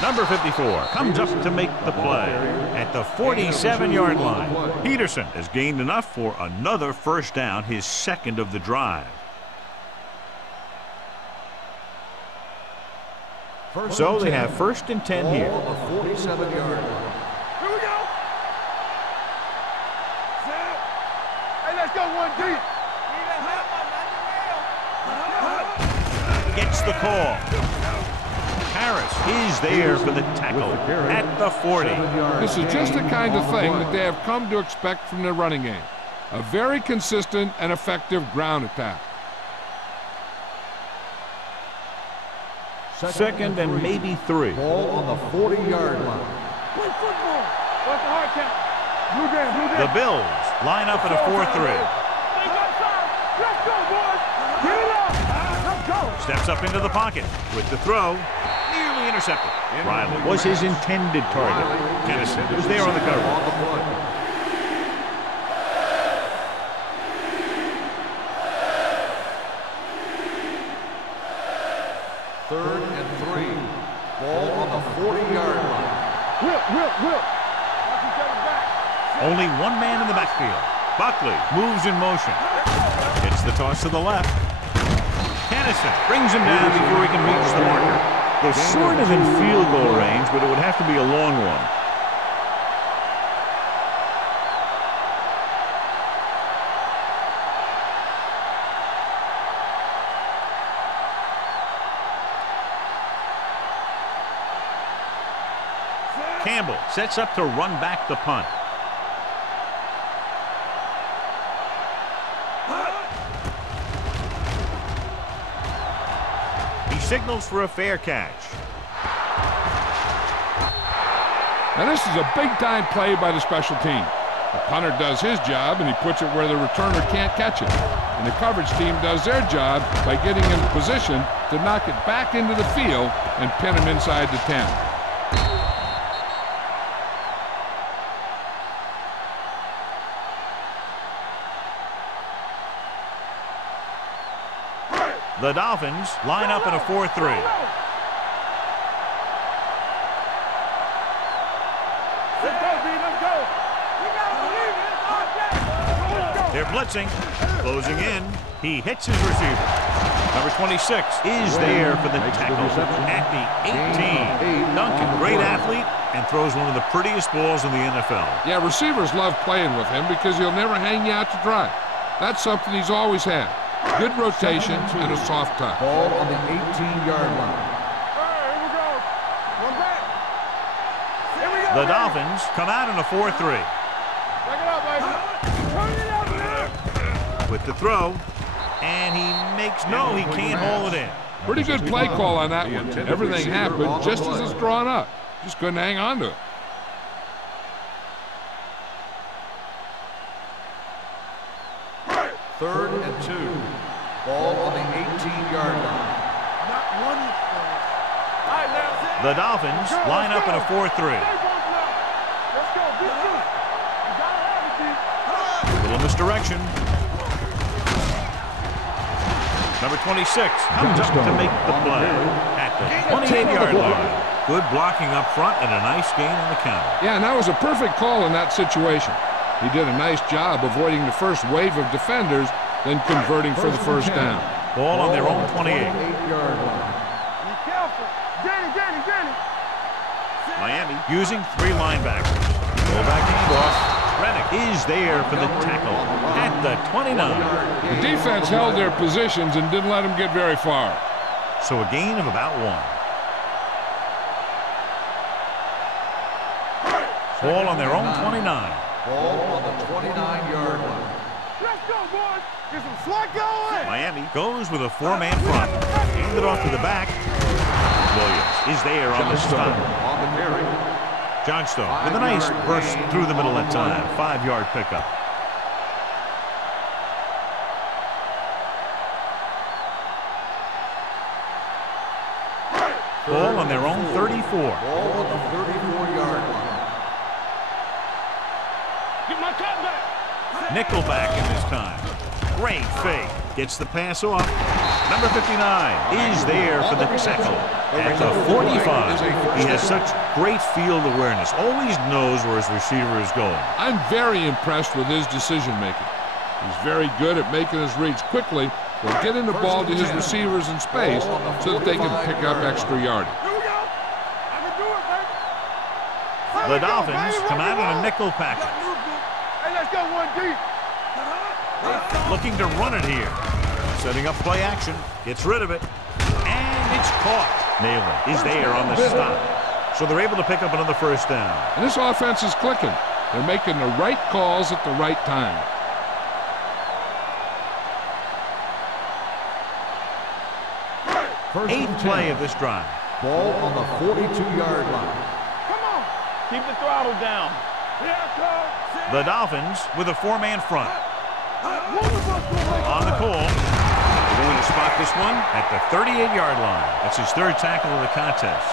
Number 54 comes up to make the play at the 47-yard line. Peterson has gained enough for another first down, his second of the drive. So they have 1st and 10 here. Ball on the 47-yard line. Here we go. Set. Hey, let's go one deep. Gets the call. Harris is there for the tackle at the 40. This is just the kind of thing that they have come to expect from their running game. A very consistent and effective ground attack. 2nd and maybe 3. Ball on the 40-yard line. Play football. What's the hard count? Blue down, blue down. The Bills line up in a 4-3. Let's go, boys. Get it up. Let's go. Steps up into the pocket with the throw. Nearly intercepted. Riley was his intended target. Tennyson was there on the cover. On the play. Third and 3. Ball on the 40-yard line. Whip. Watch each other back. Only one man in the backfield. Buckley moves in motion. Gets the toss to the left. Tennyson brings him down before he can reach the marker. They're sort of in field goal range, but it would have to be a long one. Campbell sets up to run back the punt. He signals for a fair catch. Now this is a big-time play by the special team. The punter does his job, and he puts it where the returner can't catch it. And the coverage team does their job by getting in position to knock it back into the field and pin him inside the 10. The Dolphins line up in a 4-3. Let's go, B. Let's go. We gotta believe it. It's our day. Let's go. They're blitzing. Closing in. He hits his receiver. Number 26 is there for the tackle at the 18. Duncan, great athlete, and throws one of the prettiest balls in the NFL. Yeah, receivers love playing with him because he'll never hang you out to dry. That's something he's always had. Good rotation and a soft touch. Ball on the 18-yard line. All right, here we go. One back. Here we go. The Dolphins come out in a 4-3. Back it up, baby. Turn it up there. With the throw, and he makes no, he can't hold it in. Pretty good play call on that one. Everything happened just as it's drawn up. Just couldn't hang on to it. Third and 2. Ball on the 18-yard line. Not one is finished. All right, now. The Dolphins line up in a 4-3. Let's go, B2. You gotta have it, B. Little misdirection. Number 26 comes up to make the play at the 28-yard line. Good blocking up front and a nice gain on the counter. Yeah, and that was a perfect call in that situation. He did a nice job avoiding the first wave of defenders, then converting for the first down. Ball on their own 28. 8-yard line. Be careful. Danny. Miami using 3 linebackers. Go back handoff. Reddick is there for the tackle at the 29. The defense held their positions and didn't let them get very far. So a gain of about 1. Ball on their own 29. Ball on the 29-yard line. Let's go, boys. Get some slot going. Miami goes with a 4-man front. Hand it off to the back. Williams is there on the stop. On the carry. Johnstone with a nice burst through the middle that time. 5-yard pickup. Ball on their own 34. Ball on the 34-yard line. Get my top back. Nickelback in this time. Great fake. Gets the pass off. Number 59 is there for the tackle at the 45. He has such great field awareness. Always knows where his receiver is going. I'm very impressed with his decision-making. He's very good at making his reads quickly. He'll get in the ball to his receivers in space so that they can pick up extra yardage. Here we go. The Dolphins come out in a nickel package. Hey, let's go one deep. Looking to run it here. Setting up play action. Gets rid of it. And it's caught. Naylor is there on the stop. So they're able to pick up another first down. And this offense is clicking. They're making the right calls at the right time. Eighth play of this drive. Ball on the 42-yard line. Come on. Keep the throttle down. The Dolphins with a four-man front. One of us will make On the call. They're going to spot this one at the 38-yard line. That's his third tackle of the contest.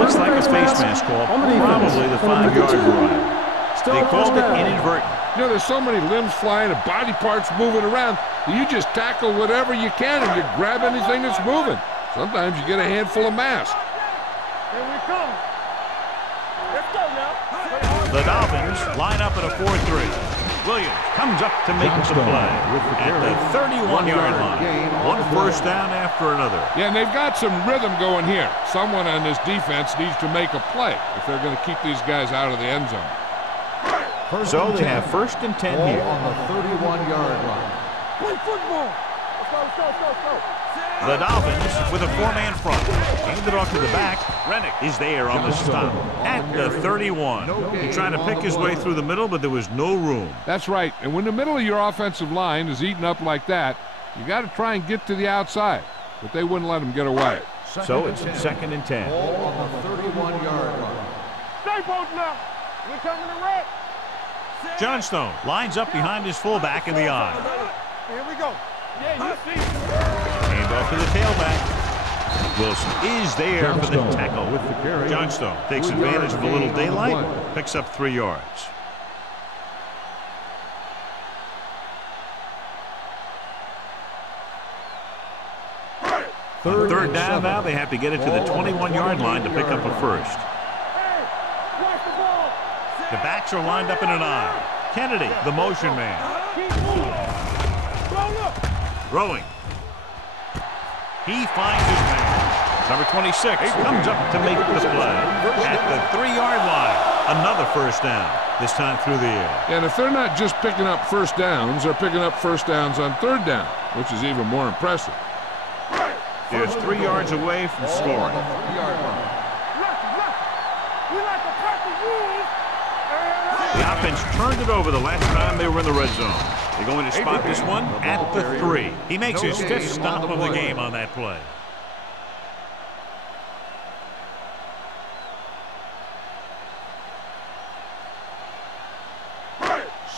Looks like a face mask call, probably the 5-yard line. They called it inadvertent. You know, there's so many limbs flying and body parts moving around that you just tackle whatever you can and you grab anything that's moving. Sometimes you get a handful of mass. Here we come. Let's go now. The Dolphins line up at a 4-3. Williams comes up to make the play at the 31-yard line. One first down after another. Yeah, and they've got some rhythm going here. Someone on this defense needs to make a play if they're going to keep these guys out of the end zone. So they have first and 10 Ball here. on the 31-yard line. Play football. Let's go. The Dolphins with a four-man front. Hand it off to the back. Rennick is there on the stop at the 31. He tried to pick his way through the middle, but there was no room. That's right. And when the middle of your offensive line is eaten up like that, you got to try and get to the outside. But they wouldn't let him get away. So it's second and 10. Ball on the 31-yard line. Stay both now. We're coming to red. Johnstone lines up behind his fullback in the eye. Here we go. Yeah, you see. Hand off to the tailback. Wilson is there for the tackle. With the carry. Johnstone takes advantage of a little daylight, picks up 3 yards. Third down now, they have to get it to the 21-yard line to pick up a first. Hey, watch the ball. The backs are lined up in an eye. Kennedy, the motion man. Keep moving. Roll up. Throwing. He finds his man. Number 26 comes up to make the play at the 3-yard line. Another first down, this time through the air. And if they're not just picking up first downs, they're picking up first downs on third down, which is even more impressive. They're 3 yards away from scoring. The offense turned it over the last time they were in the red zone. They're going to spot this one at the 3. He makes his 5th stop of the game on that play.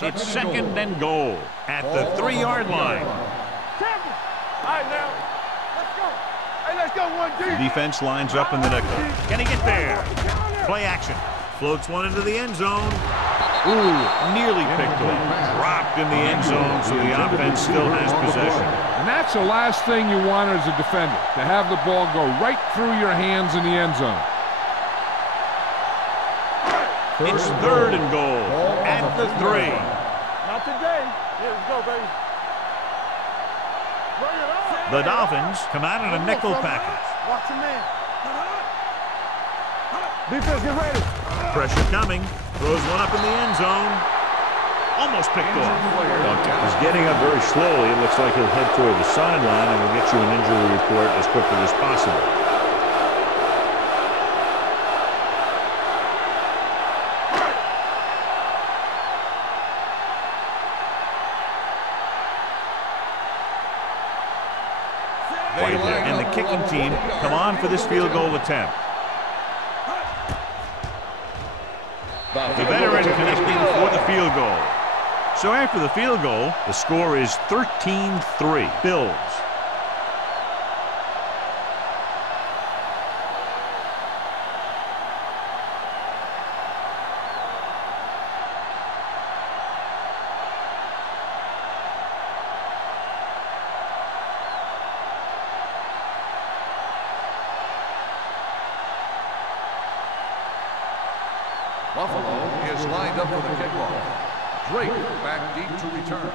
It's second and goal at the 3-yard line. All right, now. Let's go. Hey, let's go one deep. Defense lines up in the nickel. Can he get there? Play action. Floats one into the end zone. Ooh, nearly picked off. Dropped in the end zone, so the offense still has possession. And that's the last thing you want as a defender, to have the ball go right through your hands in the end zone. It's third and goal at the 3. Not today. Here we go, baby. Bring it on. The Dolphins come out in a nickel package. Watch your man. Defense, get ready. Pressure coming. Throws one up in the end zone. Almost picked off. He's getting up very slowly. It looks like he'll head toward the sideline, and we'll get you an injury report as quickly as possible. Whitehead and the kicking team come on for this field goal attempt. The veteran connecting for the field goal. So after the field goal, the score is 13-3. Bills. Buffalo is lined up for the kickoff. Drake back deep to return.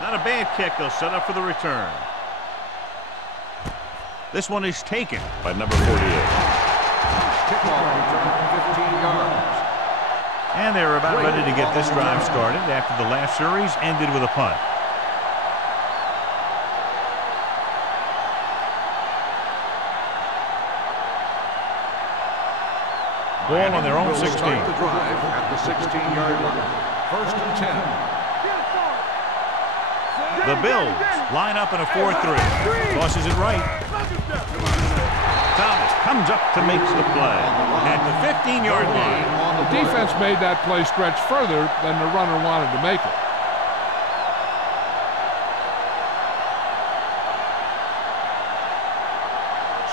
Not a bad kick. They'll set up for the return. This one is taken by number 48. Kickoff return 15 yards. And they're about ready to get this drive started after the last series ended with a punt. Ball on their own 16. Start the drive at the 16-yard line. 1st and 10. The Bills line up in a 4-3. Tosses it right. Thomas comes up to make the play at the 15-yard line. The defense made that play stretch further than the runner wanted to make it.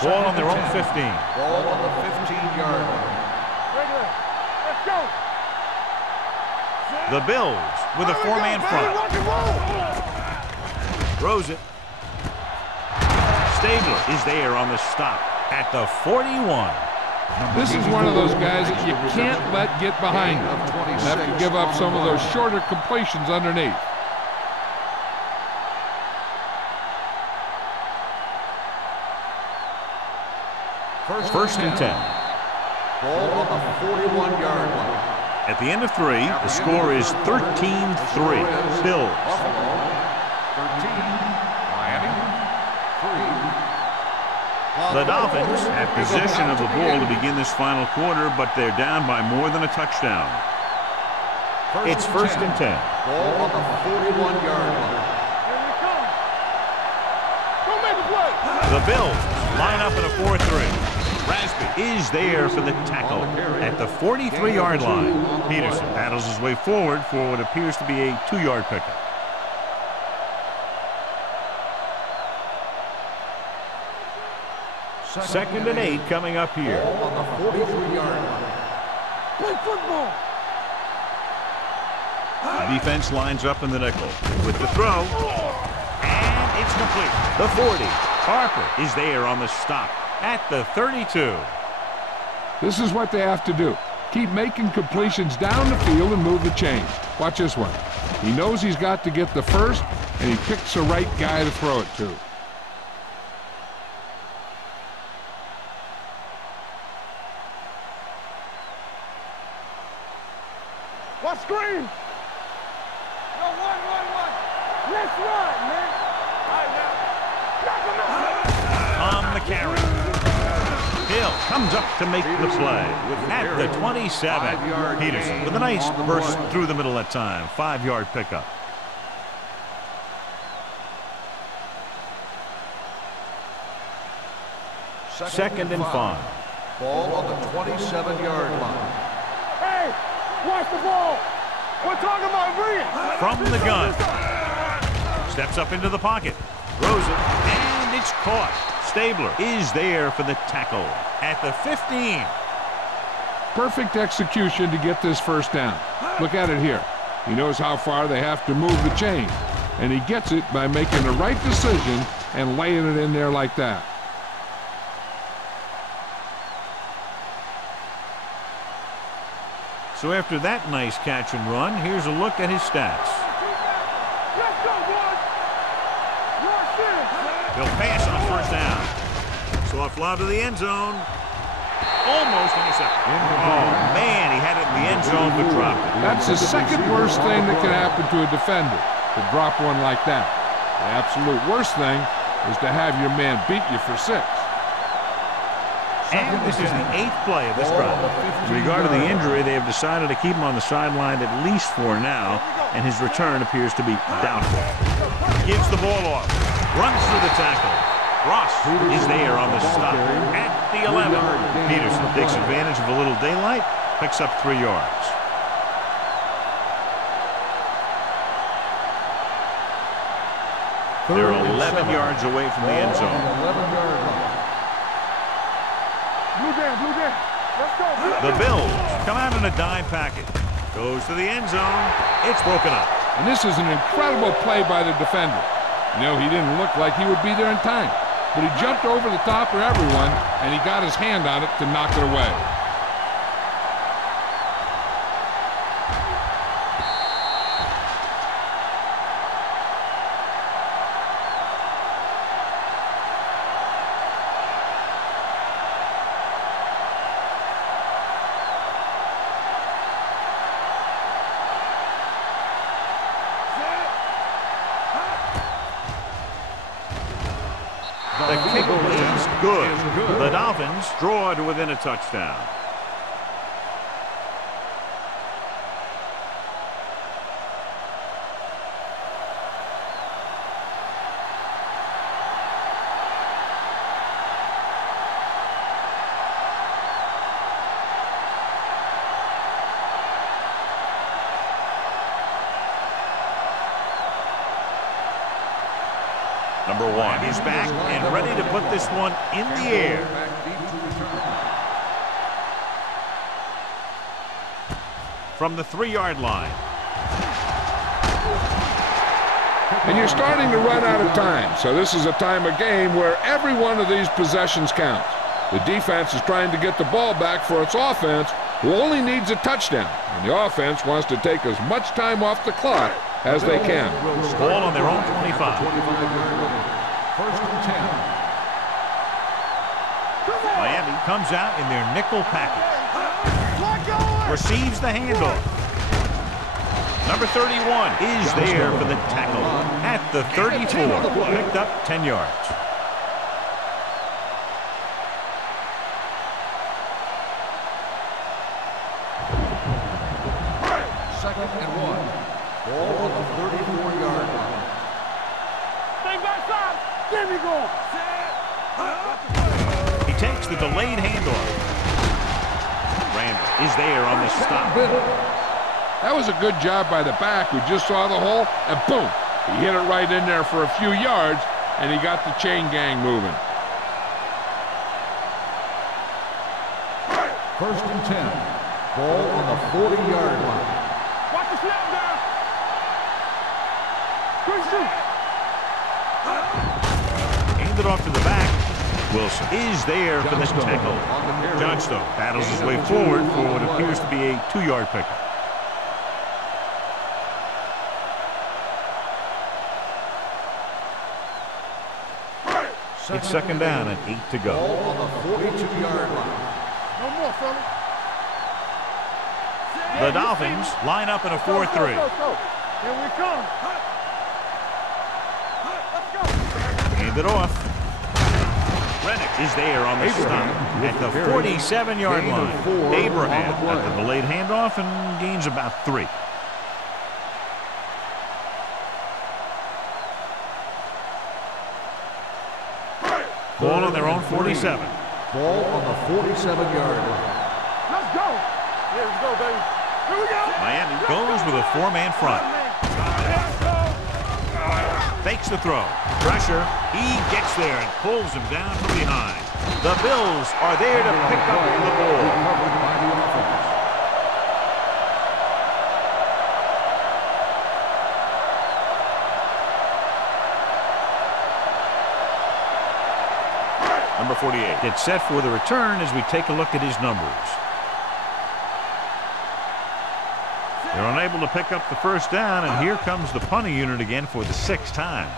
Ball on their own 15. Ball on the 15-yard line. Let's go. The Bills with a four-man front. Throws it. Stabler is there on the stop at the 41. This is one of those guys that you can't let get behind him. You have to give up some of those shorter completions underneath. First and 10. Ball on the 41-yard line. At the end of 3, the score is 13-3. Bills. Buffalo, 13. Miami, 3. The Dolphins have possession of the ball to begin this final quarter, but they're down by more than a touchdown. It's first and 10. Ball on the 41-yard line. Here we come. Don't make a play. The Bills line up in a 4-3. Rasby is there for the tackle at the 43-yard line. Peterson battles his way forward for what appears to be a 2-yard pickup. Second and 8 coming up here. Ball on the 43-yard line. Play football. The defense lines up in the nickel with the throw. And it's complete. The 40. Harper is there on the stop at the 32. This is what they have to do. Keep making completions down the field and move the chains. Watch this one. He knows he's got to get the first, and he picks the right guy to throw it to. What screen? No, one. Let's run, man. All right, now. Knock him out. On the carry. Hill comes up to make the play at the 27. Peterson with a nice burst through the middle that time. 5-yard pickup. Second and 5. Ball on the 27-yard line. Hey, watch the ball. We're talking about bringing. From the gun. Steps up into the pocket. Throws it. And it's caught. Stabler is there for the tackle at the 15. Perfect execution to get this first down. Look at it here. He knows how far they have to move the chain, and he gets it by making the right decision and laying it in there like that. So after that nice catch and run, here's a look at his stats. Let's go, boys. He'll pass on first down. Soft lob to the end zone. Almost intercepted. Oh, man, he had it in the end zone but dropped it. That's the second worst thing that can happen to a defender, to drop one like that. The absolute worst thing is to have your man beat you for 6. And this is the 8th play of this drive. In regard to the injury, they have decided to keep him on the sideline at least for now, and his return appears to be doubtful. Gives the ball off. Runs through the tackle. Ross is there on the stop at the 11. Peterson takes advantage of a little daylight, picks up 3 yards. They're 11 yards away from the end zone. 11-yard line. Blue game. Let's go. The Bills come out in a dime package. Goes to the end zone. It's broken up. And this is an incredible play by the defender. You know, he didn't look like he would be there in time, but he jumped over the top of everyone, and he got his hand on it to knock it away. The kick is good. The Dolphins draw to within a touchdown. Number 1 is back and ready to put this one in the air. From the 3-yard line. And you're starting to run out of time, so this is a time of game where every one of these possessions counts. The defense is trying to get the ball back for its offense, who only needs a touchdown, and the offense wants to take as much time off the clock as they can. Ball on their own 25. First and 10. Miami comes out in their nickel package. Receives the handoff. Number 31 is there for the tackle at the 34. Picked up 10 yards. Second and 1. Ball on the 34-yard line. Stay backside. There we go. He takes the delayed handoff. Randall is there on the stop. That was a good job by the back who just saw the hole, and boom, he hit it right in there for a few yards, and he got the chain gang moving. First and 10. Ball on the 40-yard line. Watch the snap now. Good shoot. Hand it off to the back. Wilson is there for the tackle. Johnstone battles his way forward for what appears to be a 2-yard pickup. It's second down and 8 to go. Ball on the 42-yard line. No more, fellas. The Dolphins line up in a 4-3. Go. Here we come. Let's go. Hand it off. Rennick is there on the stop at the 47-yard line. Abraham at the delayed handoff and gains about 3. Ball on their own 47. Ball on the 47-yard line. Let's go. Here we go, baby. Here we go. Miami goes with a 4-man front. Fakes the throw. Pressure. He gets there and pulls him down from behind. The Bills are there to pick up the ball. Recovered by the offense. Number 48 gets set for the return as we take a look at his numbers. They're unable to pick up the first down, and here comes the punting unit again for the 6th time.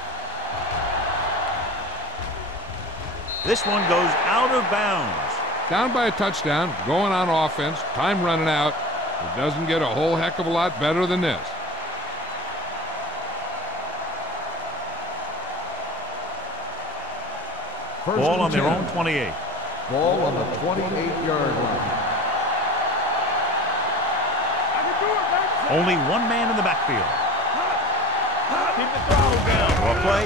This one goes out of bounds. Down by a touchdown, going on offense, time running out. It doesn't get a whole heck of a lot better than this. Ball on their own 28. Ball on the 28-yard line. Only one man in the backfield. Keep the throttle down. For a play.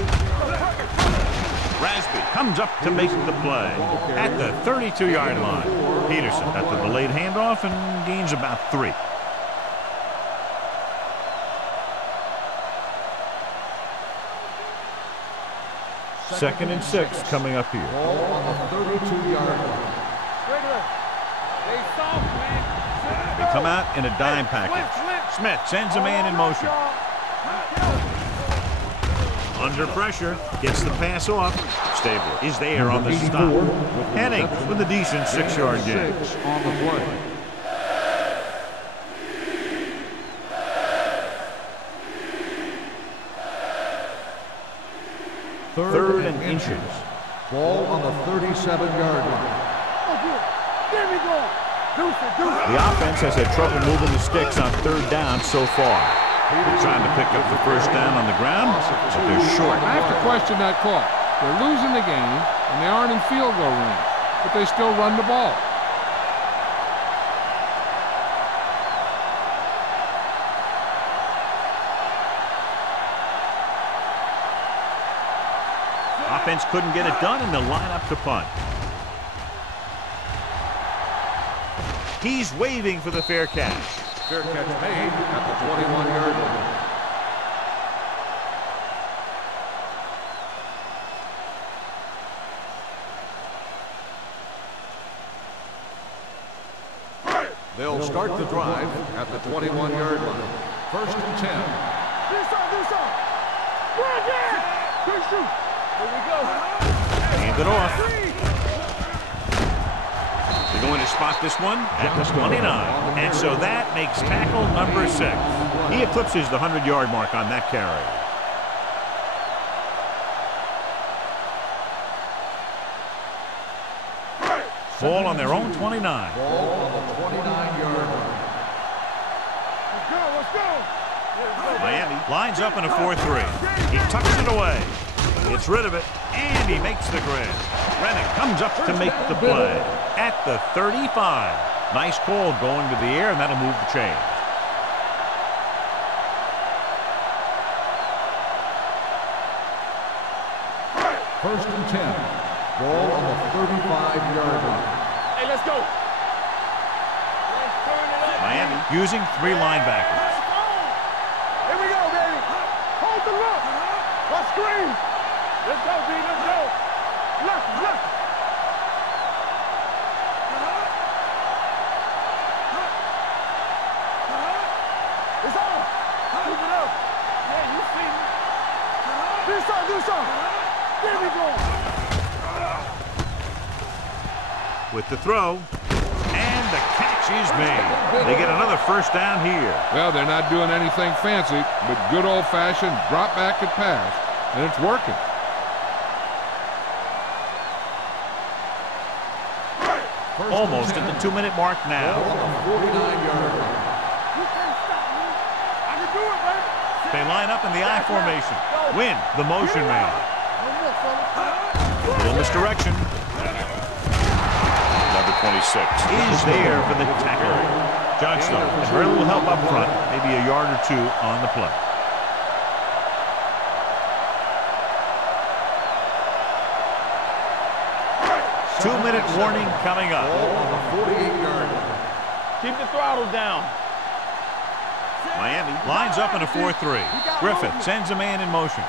Rasby comes up to make the play at the 32-yard line. Peterson at the delayed handoff and gains about 3. Second and 6 coming up here. Ball on the 32-yard line. They soft, man. They come out in a dime package. Smith sends a man in motion. Under pressure, gets the pass off. Stabler is there on the stop. Henning with a decent 6-yard gain. 6 on the play. Third and inches. Ball on the 37-yard line. There we go. The offense has had trouble moving the sticks on 3rd down so far. They're trying to pick up the first down on the ground, but they're short. I have to question that call. They're losing the game, and they aren't in field goal range, but they still run the ball. Offense couldn't get it done, and they'll line up to punt. He's waving for the fair catch. Fair catch made at the 21-yard line. They'll start the drive at the 21-yard line. First and 10. This up. Right there. Good shoot. Here we go. Hand it off. They're going to spot this one at the 29. And so that makes tackle number 6. He eclipses the 100-yard mark on that carry. Ball on their own 29. Ball on the 29-yard line. Let's go. Miami lines up in a 4-3. He tucks it away. Gets rid of it, and he makes the grid. Rennick comes up to make the play at the 35. Nice call going to the air, and that'll move the chain. First and 10. Ball on the 35-yard line. Hey, let's go. Let's turn it up. Miami using 3 linebackers. Here we go, baby. Hold the look. Let's screen. Let's go, B. Let's go. Look. It's on. Keep it up. Yeah, you see me. Do something. There we go. With the throw, and the catch is made. They get another first down here. Well, they're not doing anything fancy, but good old-fashioned drop back and pass, and it's working. Almost at the 2-minute mark now. Ball on the 49-yard line. You can't stop me. I can do it, baby. They line up in the I formation. Win the motion man. No more, fella. Little misdirection. Number 26 is there for the tackle. Johnstone has very little help up front, maybe a yard or 2 on the play. Two-minute warning coming up. Ball on the 48-yard line. Keep the throttle down. Miami lines up in a 4-3. Griffith sends a man in motion.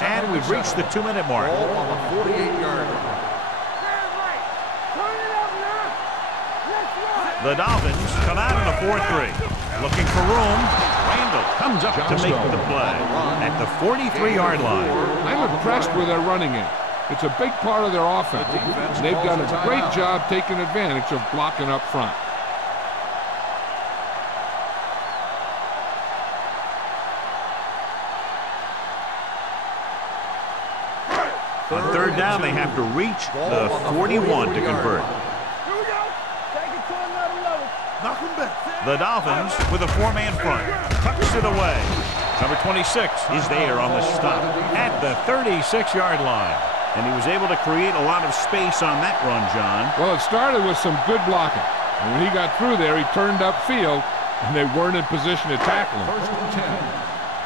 And we've reached the 2-minute mark. Ball on the 48-yard line. Turn it up now. Let's run. The Dolphins come out in a 4-3. Looking for room. Randall comes up to make the play at the 43-yard line. I'm impressed with their running game. It's a big part of their offense. And they've done a great job taking advantage of blocking up front. On third down, they have to reach the 41 to convert. Here we go. Take it to another level. Knock him back. The Dolphins with a 4-man front. Tucks it away. Number 26 is there on the stop at the 36-yard line. And he was able to create a lot of space on that run, John. Well, it started with some good blocking. And when he got through there, he turned upfield, and they weren't in position to tackle him. First and 10.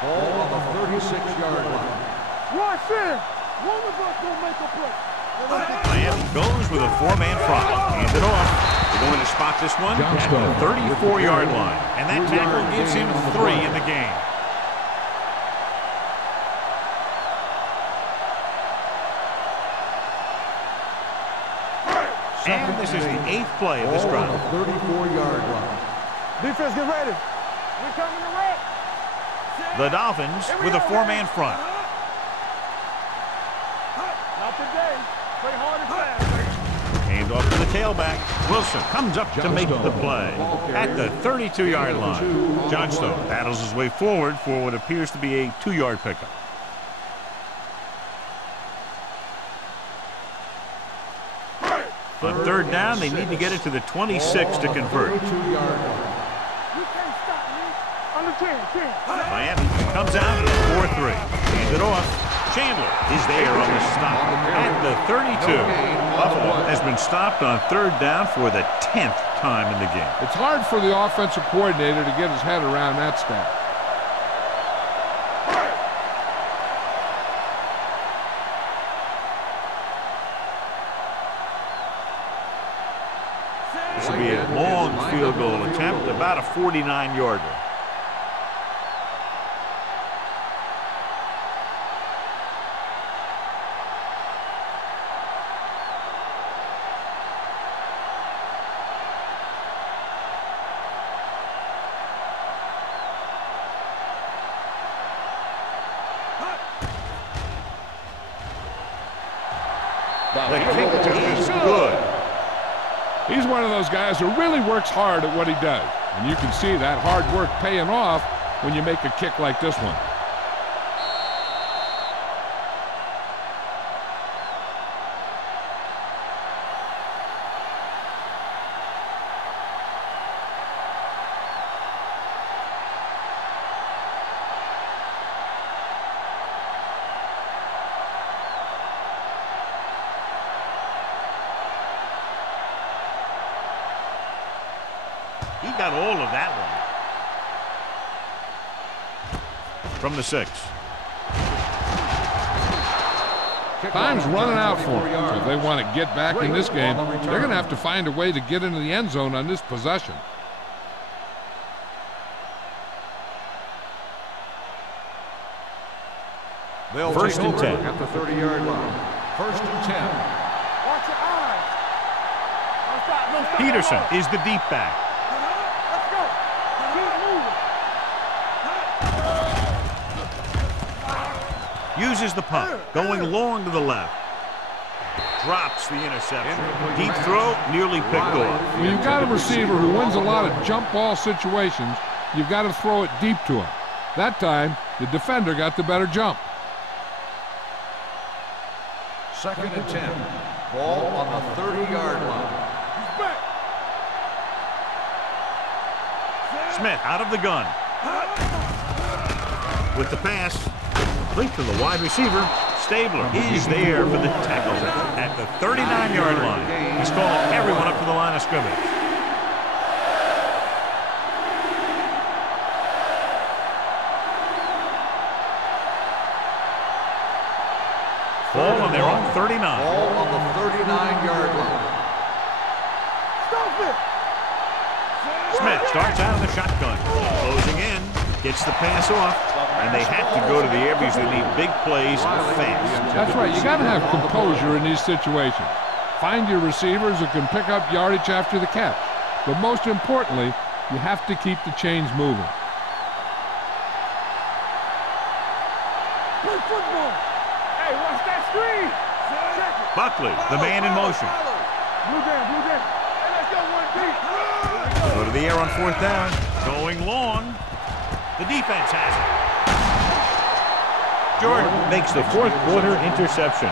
Ball on the 36-yard line. Watch this. One of us will make a play. Miami goes with a 4-man front. Hand it off. They're going to spot this one at the 34-yard line. And that tackle gives him 3 in the game. And this is the 8th play of this drive. Ball on the 34-yard line. Defense, get ready. We're coming to red. The Dolphins with a 4-man front. Not today. Play hard and fast. Hand off to the tailback. Wilson comes up to make the play at the 32-yard line. Johnstone battles his way forward for what appears to be a 2-yard pickup. On third down, they need to get it to the 26 to convert. You can't stop me. On the 10. Miami comes out in a 4-3. Hands it off. Chandler is there on the stop at the 32. Buffalo has been stopped on third down for the 10th time in the game. It's hard for the offensive coordinator to get his head around that stat. This will be a long field goal attempt, about a 49-yarder. The kick is good. He's one of those guys who really works hard at what he does. And you can see that hard work paying off when you make a kick like this one. He got all of that one. From the 6. Time's running out for them. So if they want to get back in this game, they're going to have to find a way to get into the end zone on this possession. First and 10. At the 30-yard line. First and 10. Watch your eyes. No stop. Peterson is the deep back. Let's go. Keep moving. Uses the punt, going long to the left. Drops the interception. Deep throw, nearly picked off. When you've got a receiver who wins a lot of jump ball situations, you've got to throw it deep to him. That time, the defender got the better jump. Second and 10. Ball on the 30-yard line. He's back. Smith out of the gun. With the pass. Complete to the wide receiver. Stabler is there for the tackle at the 39-yard line. He's calling everyone up to the line of scrimmage. Ball on their own 39. Ball on the 39-yard line. Stop it. Smith starts out of the shotgun. Closing in. Gets the pass off. And they have to go to the air because they need big plays fast. That's right. You got to have composure in these situations. Find your receivers who can pick up yardage after the catch. But most importantly, you have to keep the chains moving. Play football. Hey, watch that screen. Buckley, the man in motion. Blue down. Hey, let's go one deep. Go to the air on fourth down. Going long. The defense has it. Jordan makes the fourth quarter interception.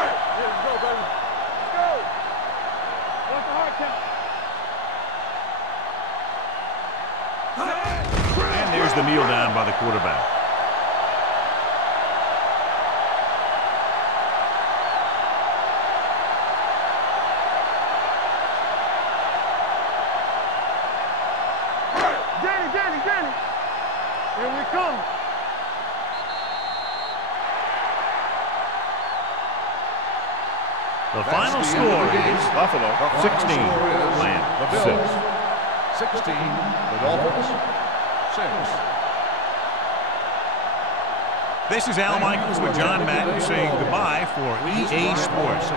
Let's go, baby. Let's go. What's the hard count? And there's the kneel down by the quarterback. Danny. Here we come. The final score is Buffalo 16, Atlanta 6. 16, the Dolphins 6. This is Al Michaels with John Madden saying goodbye for EA Sports.